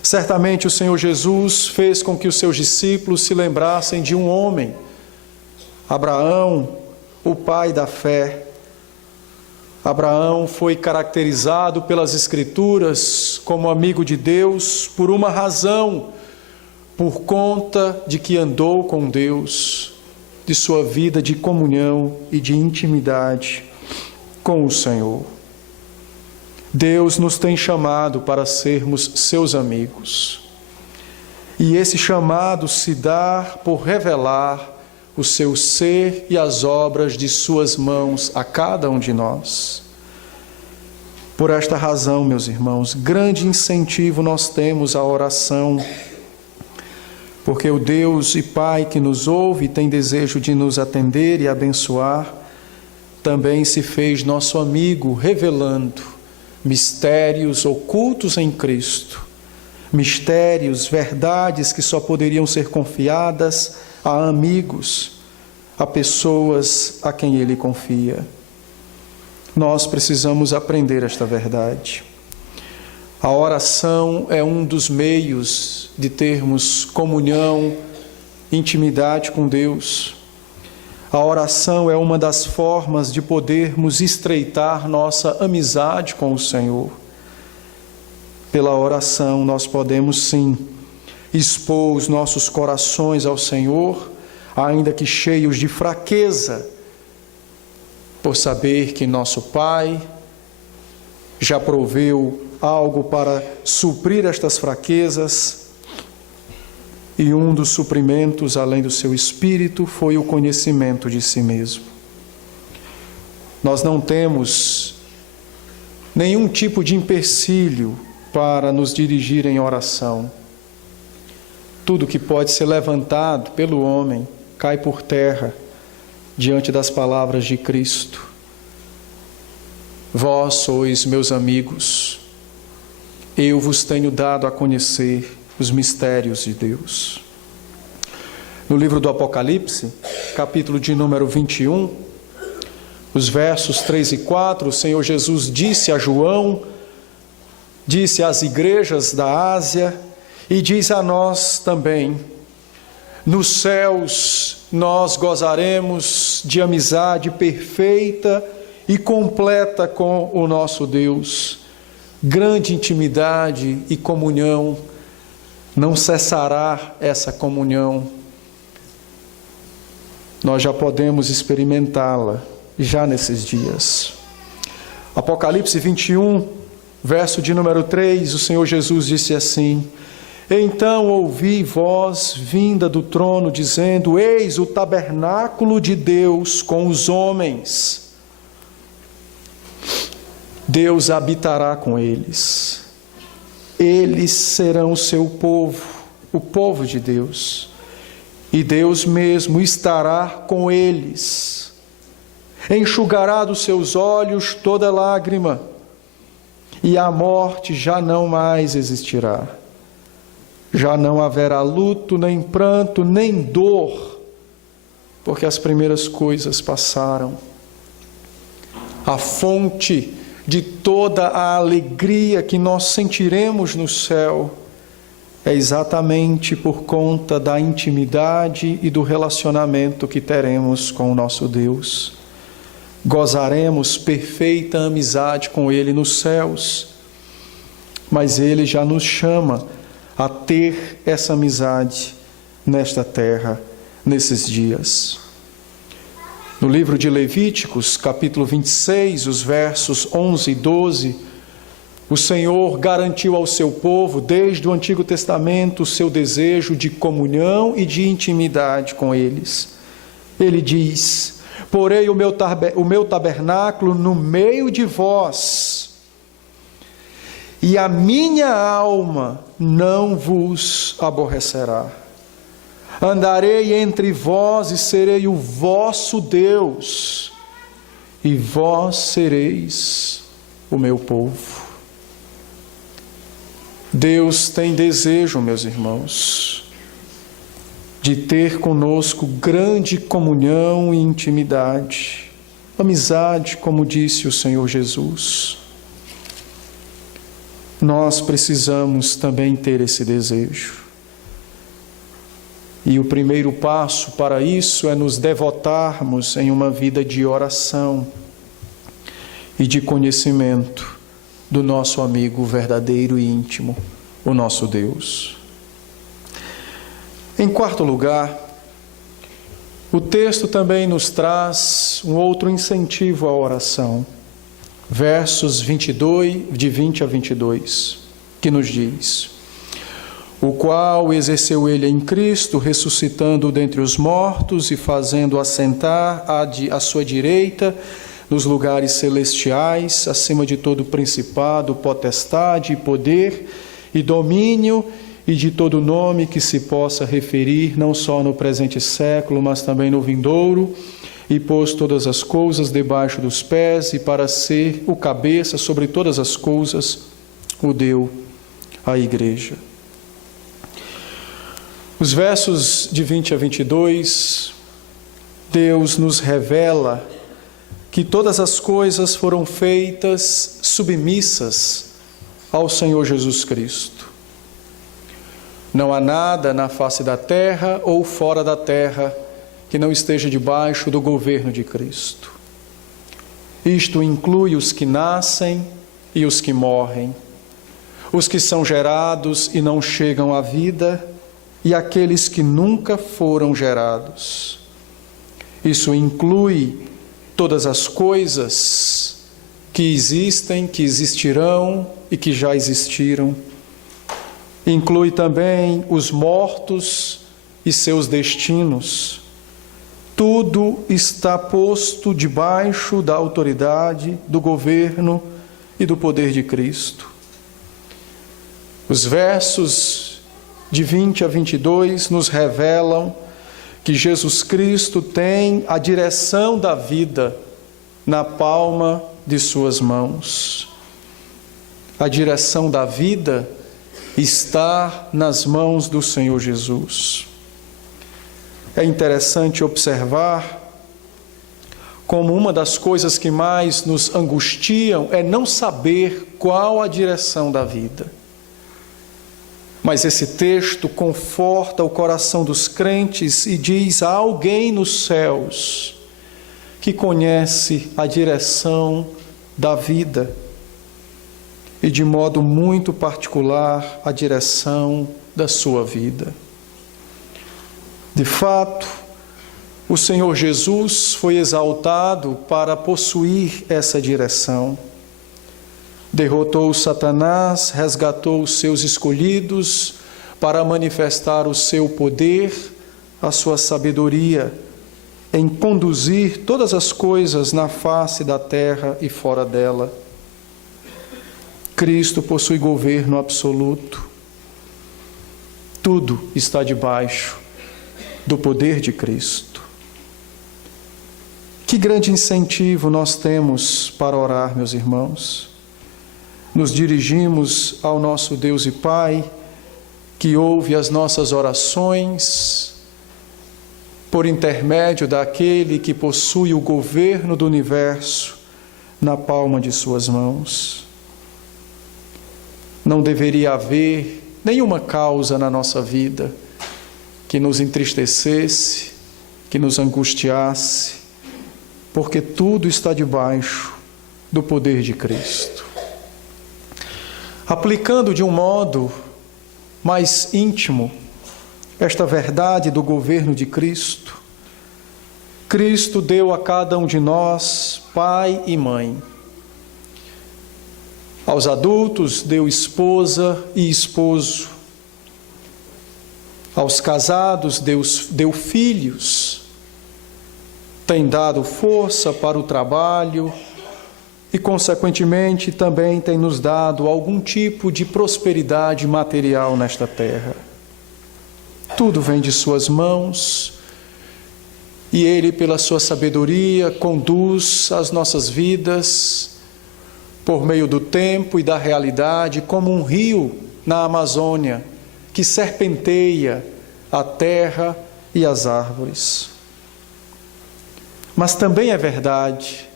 certamente o Senhor Jesus fez com que os seus discípulos se lembrassem de um homem, Abraão, o pai da fé. Abraão foi caracterizado pelas Escrituras como amigo de Deus por uma razão, por conta de que andou com Deus, de sua vida de comunhão e de intimidade com o Senhor. Deus nos tem chamado para sermos seus amigos. E esse chamado se dá por revelar o seu ser e as obras de suas mãos a cada um de nós. Por esta razão, meus irmãos, grande incentivo nós temos à oração, porque o Deus e Pai que nos ouve e tem desejo de nos atender e abençoar, também se fez nosso amigo, revelando mistérios ocultos em Cristo, mistérios, verdades que só poderiam ser confiadas a amigos, a pessoas a quem Ele confia. Nós precisamos aprender esta verdade. A oração é um dos meios de termos comunhão, intimidade com Deus. A oração é uma das formas de podermos estreitar nossa amizade com o Senhor. Pela oração nós podemos sim expor os nossos corações ao Senhor, ainda que cheios de fraqueza, por saber que nosso Pai já proveu algo para suprir estas fraquezas, e um dos suprimentos, além do seu Espírito, foi o conhecimento de si mesmo. Nós não temos nenhum tipo de empecilho para nos dirigir em oração. Tudo que pode ser levantado pelo homem cai por terra diante das palavras de Cristo. Vós sois meus amigos, eu vos tenho dado a conhecer os mistérios de Deus. No livro do Apocalipse, capítulo de número 21, os versos 3 e 4, o Senhor Jesus disse a João, disse às igrejas da Ásia e diz a nós também: nos céus nós gozaremos de amizade perfeita e completa com o nosso Deus. Grande intimidade e comunhão, não cessará essa comunhão. Nós já podemos experimentá-la já nesses dias. Apocalipse 21, verso de número 3, o Senhor Jesus disse assim: então ouvi voz vinda do trono dizendo: eis o tabernáculo de Deus com os homens. Deus habitará com eles. Eles serão o seu povo, o povo de Deus. E Deus mesmo estará com eles. Enxugará dos seus olhos toda lágrima, e a morte já não mais existirá. Já não haverá luto, nem pranto, nem dor, porque as primeiras coisas passaram. A fonte de toda a alegria que nós sentiremos no céu é exatamente por conta da intimidade e do relacionamento que teremos com o nosso Deus. Gozaremos perfeita amizade com Ele nos céus, mas Ele já nos chama a ter essa amizade nesta terra, nesses dias. No livro de Levíticos, capítulo 26, os versos 11 e 12, o Senhor garantiu ao seu povo, desde o Antigo Testamento, o seu desejo de comunhão e de intimidade com eles. Ele diz: porei o meu tabernáculo no meio de vós, e a minha alma não vos aborrecerá. Andarei entre vós e serei o vosso Deus, e vós sereis o meu povo. Deus tem desejo, meus irmãos, de ter conosco grande comunhão e intimidade, amizade, como disse o Senhor Jesus. Nós precisamos também ter esse desejo. E o primeiro passo para isso é nos devotarmos em uma vida de oração e de conhecimento do nosso amigo verdadeiro e íntimo, o nosso Deus. Em quarto lugar, o texto também nos traz um outro incentivo à oração. Versos 22, de 20 a 22, que nos diz: o qual exerceu ele em Cristo, ressuscitando dentre os mortos e fazendo assentar à sua direita nos lugares celestiais, acima de todo principado, potestade, poder e domínio, e de todo nome que se possa referir, não só no presente século, mas também no vindouro, e pôs todas as coisas debaixo dos pés, e para ser o cabeça sobre todas as coisas, o deu à igreja. Os versos de 20 a 22, Deus nos revela que todas as coisas foram feitas submissas ao Senhor Jesus Cristo. Não há nada na face da terra ou fora da terra que não esteja debaixo do governo de Cristo. Isto inclui os que nascem e os que morrem, os que são gerados e não chegam à vida, e aqueles que nunca foram gerados. Isso inclui todas as coisas que existem, que existirão e que já existiram. Inclui também os mortos e seus destinos. Tudo está posto debaixo da autoridade, do governo e do poder de Cristo. Os versos de 20 a 22 nos revelam que Jesus Cristo tem a direção da vida na palma de suas mãos. A direção da vida está nas mãos do Senhor Jesus. É interessante observar como uma das coisas que mais nos angustiam é não saber qual a direção da vida. Mas esse texto conforta o coração dos crentes e diz: há alguém nos céus que conhece a direção da vida e, de modo muito particular, a direção da sua vida. De fato, o Senhor Jesus foi exaltado para possuir essa direção. Derrotou Satanás, resgatou os seus escolhidos para manifestar o seu poder, a sua sabedoria, em conduzir todas as coisas na face da terra e fora dela. Cristo possui governo absoluto. Tudo está debaixo do poder de Cristo. Que grande incentivo nós temos para orar, meus irmãos. Nos dirigimos ao nosso Deus e Pai, que ouve as nossas orações por intermédio daquele que possui o governo do universo na palma de suas mãos. Não deveria haver nenhuma causa na nossa vida que nos entristecesse, que nos angustiasse, porque tudo está debaixo do poder de Cristo. Aplicando de um modo mais íntimo esta verdade do governo de Cristo, Cristo deu a cada um de nós pai e mãe. Aos adultos deu esposa e esposo. Aos casados deu filhos. Tem dado força para o trabalho e, consequentemente, também tem nos dado algum tipo de prosperidade material nesta terra. Tudo vem de suas mãos e Ele, pela sua sabedoria, conduz as nossas vidas por meio do tempo e da realidade, como um rio na Amazônia que serpenteia a terra e as árvores. Mas também é verdade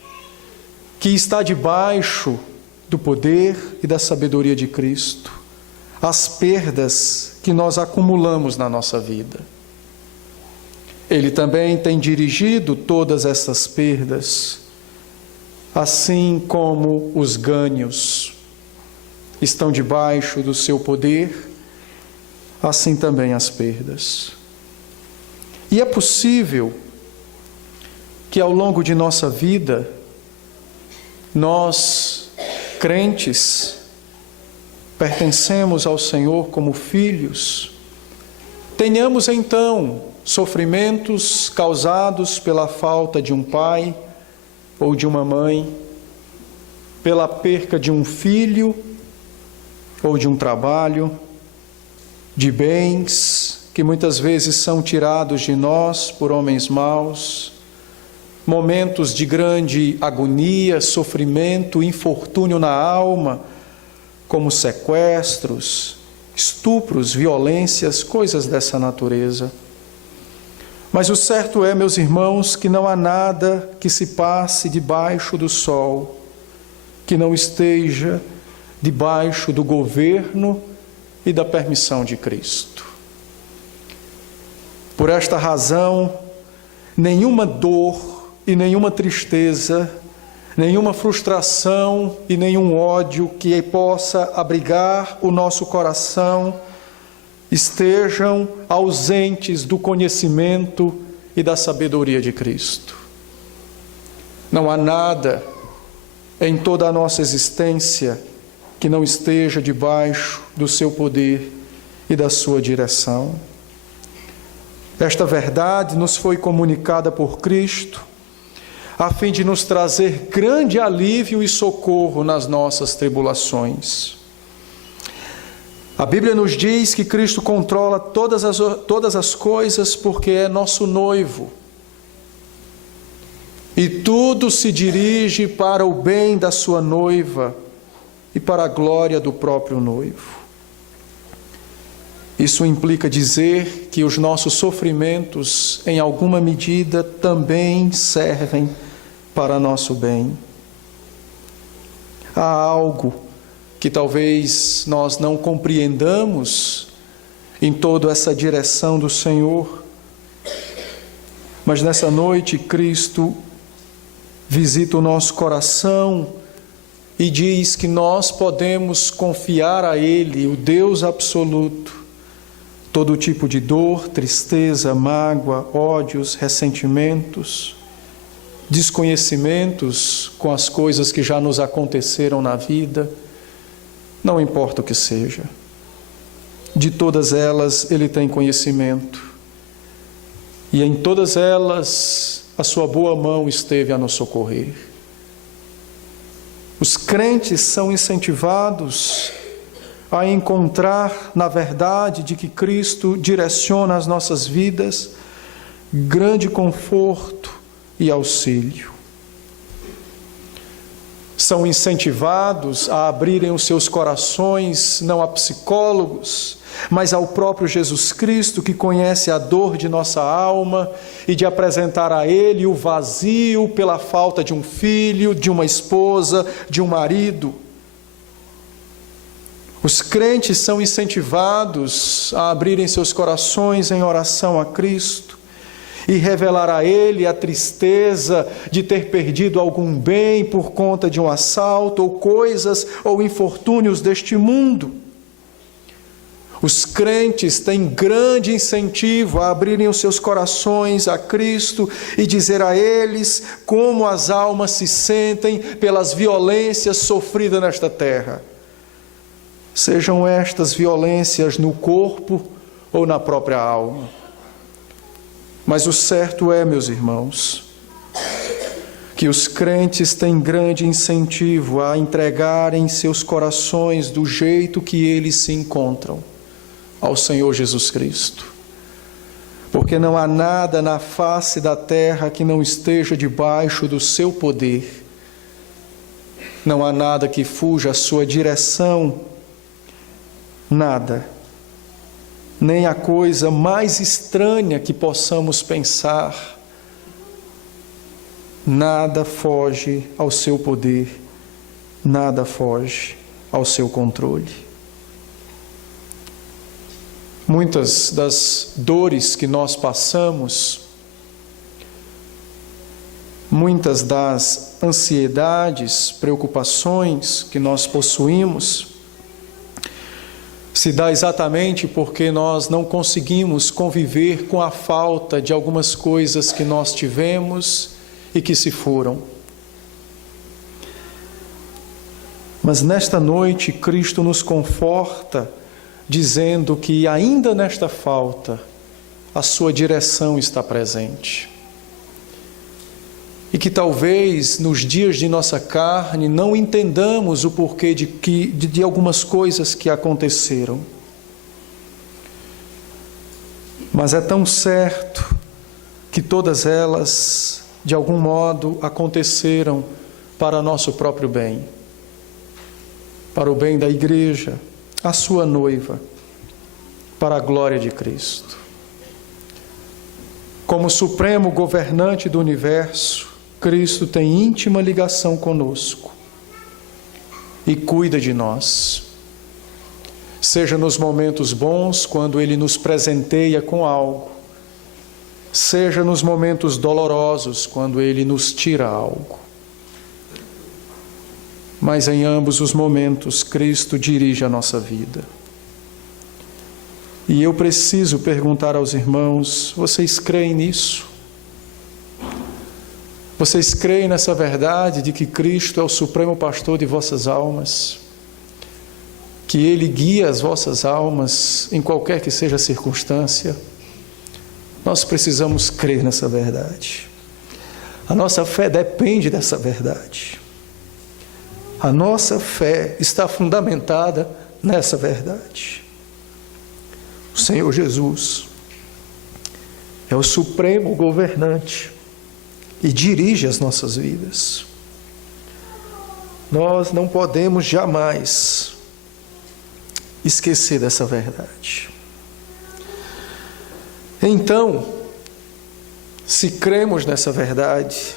que está debaixo do poder e da sabedoria de Cristo as perdas que nós acumulamos na nossa vida. Ele também tem dirigido todas essas perdas, assim como os ganhos estão debaixo do seu poder, assim também as perdas. E é possível que ao longo de nossa vida, nós, crentes, pertencemos ao Senhor como filhos, tenhamos então sofrimentos causados pela falta de um pai ou de uma mãe, pela perca de um filho ou de um trabalho, de bens que muitas vezes são tirados de nós por homens maus, momentos de grande agonia, sofrimento, infortúnio na alma, como sequestros, estupros, violências, coisas dessa natureza. Mas o certo é, meus irmãos, que não há nada que se passe debaixo do sol, que não esteja debaixo do governo e da permissão de Cristo. Por esta razão, nenhuma dor e nenhuma tristeza, nenhuma frustração e nenhum ódio que possa abrigar o nosso coração estejam ausentes do conhecimento e da sabedoria de Cristo. Não há nada em toda a nossa existência que não esteja debaixo do seu poder e da sua direção. Esta verdade nos foi comunicada por Cristo, a fim de nos trazer grande alívio e socorro nas nossas tribulações. A Bíblia nos diz que Cristo controla todas as coisas porque é nosso noivo. E tudo se dirige para o bem da sua noiva e para a glória do próprio noivo. Isso implica dizer que os nossos sofrimentos, em alguma medida, também servem para nosso bem. Há algo que talvez nós não compreendamos em toda essa direção do Senhor, mas nessa noite Cristo visita o nosso coração e diz que nós podemos confiar a Ele, o Deus absoluto, todo tipo de dor, tristeza, mágoa, ódios, ressentimentos, desconhecimentos com as coisas que já nos aconteceram na vida, não importa o que seja. De todas elas Ele tem conhecimento. E em todas elas a sua boa mão esteve a nos socorrer. Os crentes são incentivados a encontrar na verdade de que Cristo direciona as nossas vidas grande conforto e auxílio. São incentivados a abrirem os seus corações não a psicólogos, mas ao próprio Jesus Cristo, que conhece a dor de nossa alma, e de apresentar a Ele o vazio pela falta de um filho, de uma esposa, de um marido. Os crentes são incentivados a abrirem seus corações em oração a Cristo e revelar a Ele a tristeza de ter perdido algum bem por conta de um assalto, ou coisas ou infortúnios deste mundo. Os crentes têm grande incentivo a abrirem os seus corações a Cristo e dizer a eles como as almas se sentem pelas violências sofridas nesta terra. Sejam estas violências no corpo ou na própria alma. Mas o certo é, meus irmãos, que os crentes têm grande incentivo a entregarem seus corações do jeito que eles se encontram ao Senhor Jesus Cristo. Porque não há nada na face da terra que não esteja debaixo do seu poder. Não há nada que fuja à sua direção. Nada. Nem a coisa mais estranha que possamos pensar. Nada foge ao seu poder. Nada foge ao seu controle. Muitas das dores que nós passamos, muitas das ansiedades, preocupações que nós possuímos, se dá exatamente porque nós não conseguimos conviver com a falta de algumas coisas que nós tivemos e que se foram. Mas nesta noite, Cristo nos conforta, dizendo que ainda nesta falta, a sua direção está presente. E que talvez nos dias de nossa carne não entendamos o porquê de algumas coisas que aconteceram. Mas é tão certo que todas elas, de algum modo, aconteceram para nosso próprio bem, para o bem da igreja, a sua noiva, para a glória de Cristo. Como supremo governante do universo, Cristo tem íntima ligação conosco e cuida de nós. Seja nos momentos bons, quando Ele nos presenteia com algo, seja nos momentos dolorosos, quando Ele nos tira algo. Mas em ambos os momentos, Cristo dirige a nossa vida. E eu preciso perguntar aos irmãos: vocês creem nisso? Vocês creem nessa verdade de que Cristo é o supremo pastor de vossas almas? Que Ele guia as vossas almas em qualquer que seja a circunstância? Nós precisamos crer nessa verdade. A nossa fé depende dessa verdade. A nossa fé está fundamentada nessa verdade. O Senhor Jesus é o supremo governante e dirige as nossas vidas. Nós não podemos jamais esquecer dessa verdade. Então, se cremos nessa verdade,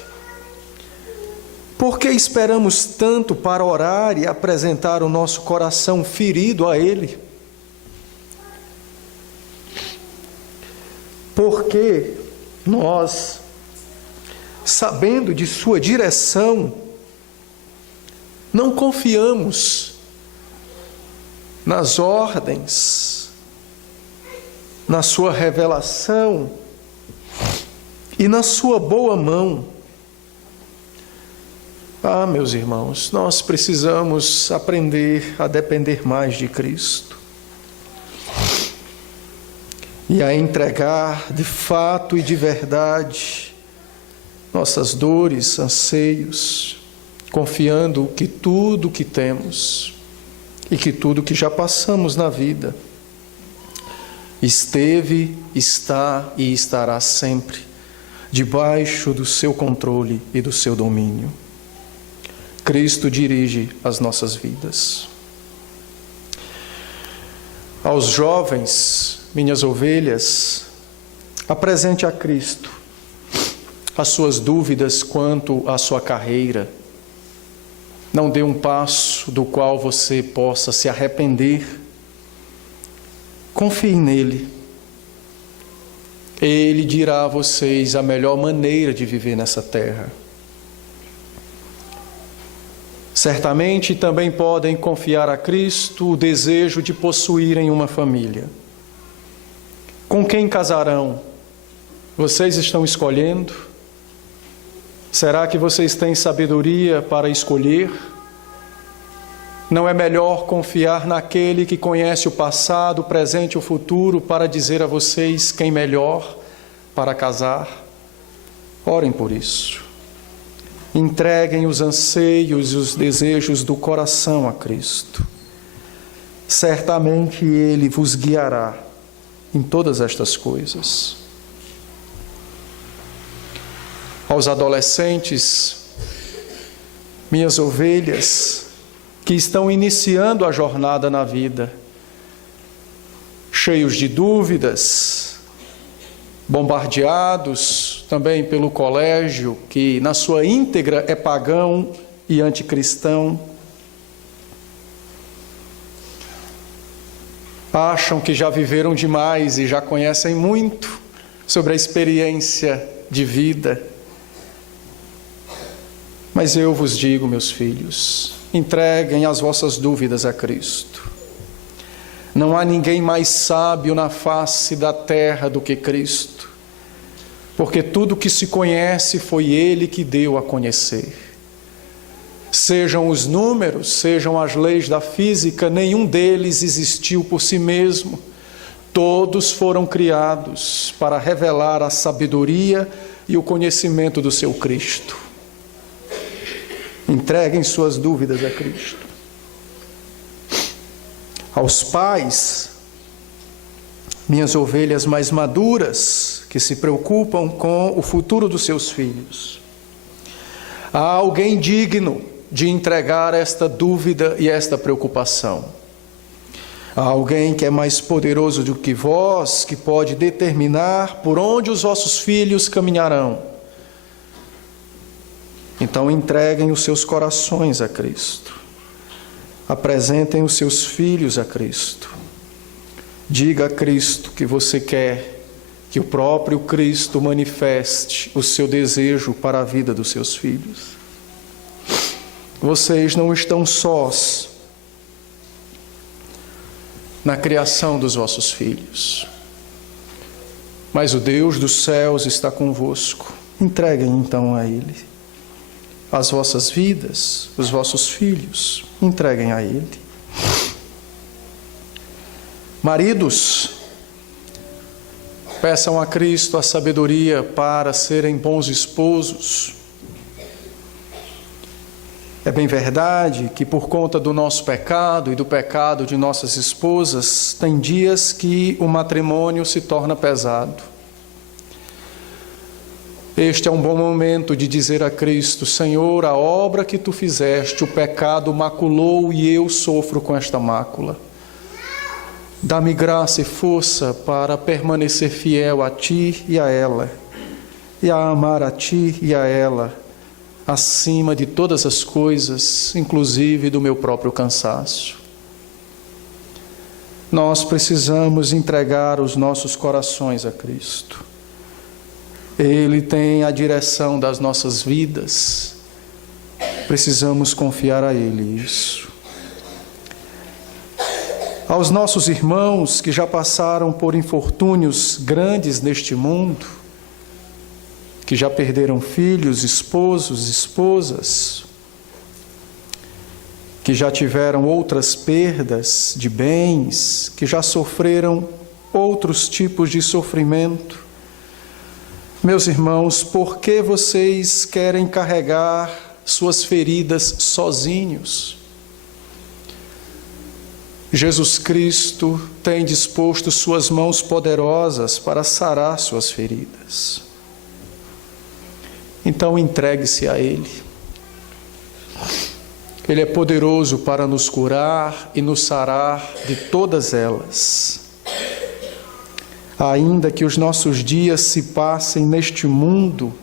por que esperamos tanto para orar e apresentar o nosso coração ferido a Ele? Porque nós, sabendo de sua direção, não confiamos nas ordens, na sua revelação e na sua boa mão. Ah, meus irmãos, nós precisamos aprender a depender mais de Cristo e a entregar de fato e de verdade nossas dores, anseios, confiando que tudo que temos e que tudo que já passamos na vida esteve, está e estará sempre debaixo do seu controle e do seu domínio. Cristo dirige as nossas vidas. Aos jovens, minhas ovelhas, apresente a Cristo as suas dúvidas quanto à sua carreira. Não dê um passo do qual você possa se arrepender. Confie nele. Ele dirá a vocês a melhor maneira de viver nessa terra. Certamente também podem confiar a Cristo o desejo de possuírem uma família. Com quem casarão? Vocês estão escolhendo? Será que vocês têm sabedoria para escolher? Não é melhor confiar naquele que conhece o passado, o presente e o futuro para dizer a vocês quem melhor para casar? Orem por isso. Entreguem os anseios e os desejos do coração a Cristo. Certamente Ele vos guiará em todas estas coisas. Aos adolescentes, minhas ovelhas, que estão iniciando a jornada na vida, cheios de dúvidas, bombardeados também pelo colégio, que na sua íntegra é pagão e anticristão, acham que já viveram demais e já conhecem muito sobre a experiência de vida. Mas eu vos digo, meus filhos, entreguem as vossas dúvidas a Cristo. Não há ninguém mais sábio na face da terra do que Cristo, porque tudo que se conhece foi Ele que deu a conhecer. Sejam os números, sejam as leis da física, nenhum deles existiu por si mesmo. Todos foram criados para revelar a sabedoria e o conhecimento do seu Cristo. Entreguem suas dúvidas a Cristo. Aos pais, minhas ovelhas mais maduras, que se preocupam com o futuro dos seus filhos. Há alguém digno de entregar esta dúvida e esta preocupação. Há alguém que é mais poderoso do que vós, que pode determinar por onde os vossos filhos caminharão. Então entreguem os seus corações a Cristo. Apresentem os seus filhos a Cristo. Diga a Cristo que você quer que o próprio Cristo manifeste o seu desejo para a vida dos seus filhos. Vocês não estão sós na criação dos vossos filhos, mas o Deus dos céus está convosco. Entreguem então a Ele as vossas vidas, os vossos filhos, entreguem a Ele. Maridos, peçam a Cristo a sabedoria para serem bons esposos. É bem verdade que por conta do nosso pecado e do pecado de nossas esposas, tem dias que o matrimônio se torna pesado. Este é um bom momento de dizer a Cristo: Senhor, a obra que Tu fizeste, o pecado maculou e eu sofro com esta mácula. Dá-me graça e força para permanecer fiel a Ti e a ela, e a amar a Ti e a ela, acima de todas as coisas, inclusive do meu próprio cansaço. Nós precisamos entregar os nossos corações a Cristo. Ele tem a direção das nossas vidas. Precisamos confiar a Ele isso. Aos nossos irmãos que já passaram por infortúnios grandes neste mundo, que já perderam filhos, esposos, esposas, que já tiveram outras perdas de bens, que já sofreram outros tipos de sofrimento. Meus irmãos, por que vocês querem carregar suas feridas sozinhos? Jesus Cristo tem disposto suas mãos poderosas para sarar suas feridas. Então entregue-se a Ele. Ele é poderoso para nos curar e nos sarar de todas elas. Ainda que os nossos dias se passem neste mundo,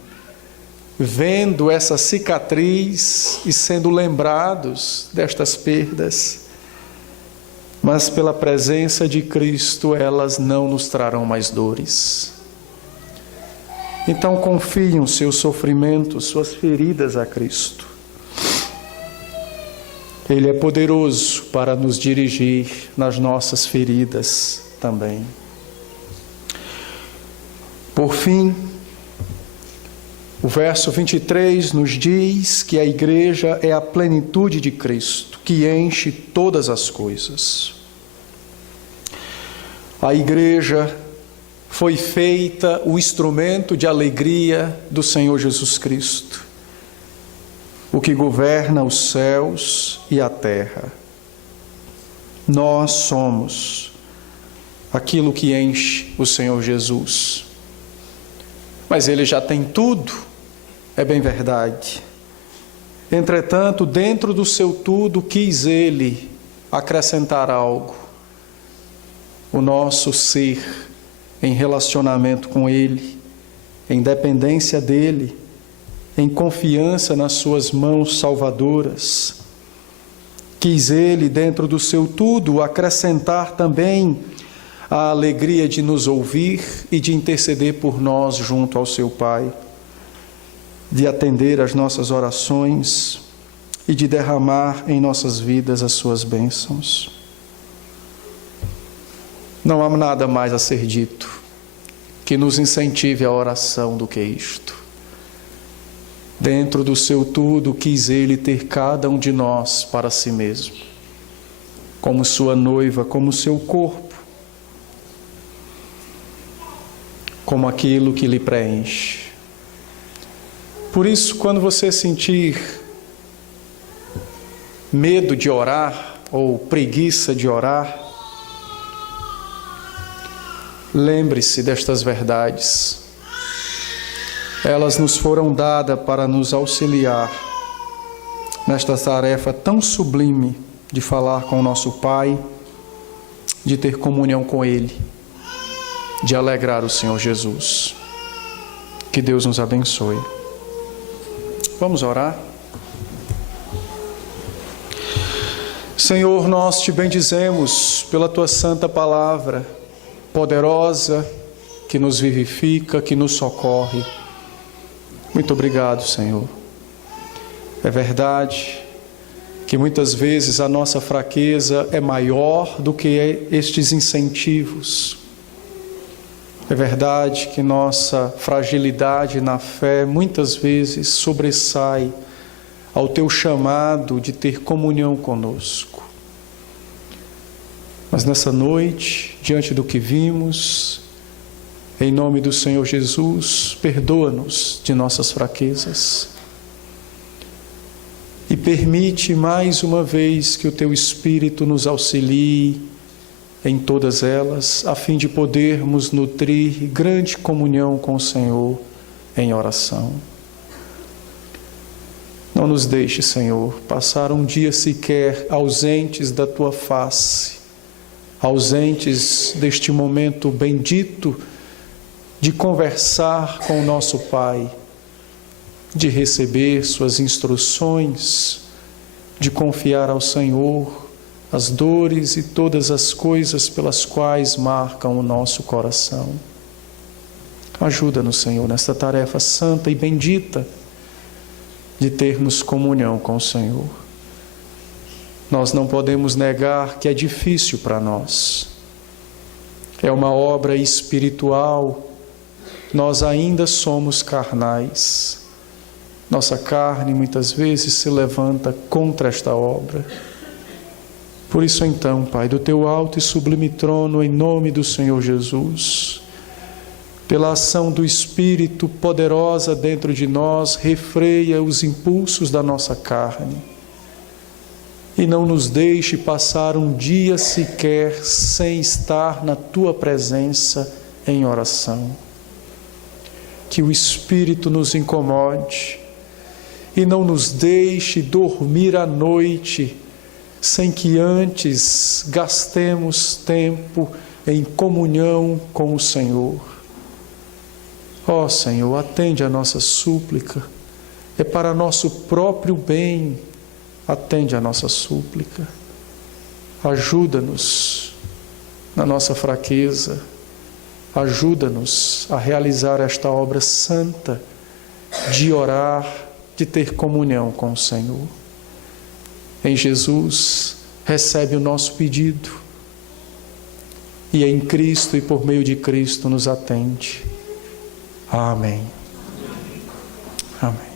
vendo essa cicatriz e sendo lembrados destas perdas, mas pela presença de Cristo elas não nos trarão mais dores. Então confiem os seus sofrimentos, suas feridas a Cristo. Ele é poderoso para nos dirigir nas nossas feridas também. Por fim, o verso 23 nos diz que a igreja é a plenitude de Cristo, que enche todas as coisas. A igreja foi feita o instrumento de alegria do Senhor Jesus Cristo, o que governa os céus e a terra. Nós somos aquilo que enche o Senhor Jesus. Mas Ele já tem tudo, é bem verdade. Entretanto, dentro do seu tudo, quis Ele acrescentar algo. O nosso ser em relacionamento com Ele, em dependência dEle, em confiança nas suas mãos salvadoras. Quis Ele, dentro do seu tudo, acrescentar também a alegria de nos ouvir e de interceder por nós junto ao seu Pai, de atender às nossas orações e de derramar em nossas vidas as suas bênçãos. Não há nada mais a ser dito que nos incentive a oração do que isto. Dentro do seu tudo, quis Ele ter cada um de nós para si mesmo, como sua noiva, como seu corpo, como aquilo que lhe preenche. Por isso, quando você sentir medo de orar ou preguiça de orar, lembre-se destas verdades. Elas nos foram dadas para nos auxiliar nesta tarefa tão sublime de falar com o nosso Pai, de ter comunhão com Ele, de alegrar o Senhor Jesus. Que Deus nos abençoe. Vamos orar? Senhor, nós te bendizemos pela tua santa palavra, poderosa, que nos vivifica, que nos socorre. Muito obrigado, Senhor. É verdade que muitas vezes a nossa fraqueza é maior do que estes incentivos. É verdade que nossa fragilidade na fé muitas vezes sobressai ao teu chamado de ter comunhão conosco. Mas nessa noite, diante do que vimos, em nome do Senhor Jesus, perdoa-nos de nossas fraquezas e permite mais uma vez que o teu Espírito nos auxilie em todas elas, a fim de podermos nutrir grande comunhão com o Senhor em oração. Não nos deixe, Senhor, passar um dia sequer ausentes da tua face, ausentes deste momento bendito de conversar com o nosso Pai, de receber suas instruções, de confiar ao Senhor as dores e todas as coisas pelas quais marcam o nosso coração. Ajuda-nos, Senhor, nesta tarefa santa e bendita de termos comunhão com o Senhor. Nós não podemos negar que é difícil para nós. É uma obra espiritual. Nós ainda somos carnais. Nossa carne muitas vezes se levanta contra esta obra. Por isso então, Pai, do teu alto e sublime trono, em nome do Senhor Jesus, pela ação do Espírito poderosa dentro de nós, refreia os impulsos da nossa carne e não nos deixe passar um dia sequer sem estar na tua presença em oração. Que o Espírito nos incomode e não nos deixe dormir à noite sem que antes gastemos tempo em comunhão com o Senhor. Ó Senhor, atende a nossa súplica, é para nosso próprio bem, atende a nossa súplica. Ajuda-nos na nossa fraqueza, ajuda-nos a realizar esta obra santa de orar, de ter comunhão com o Senhor. Em Jesus, recebe o nosso pedido e em Cristo e por meio de Cristo nos atende. Amém. Amém.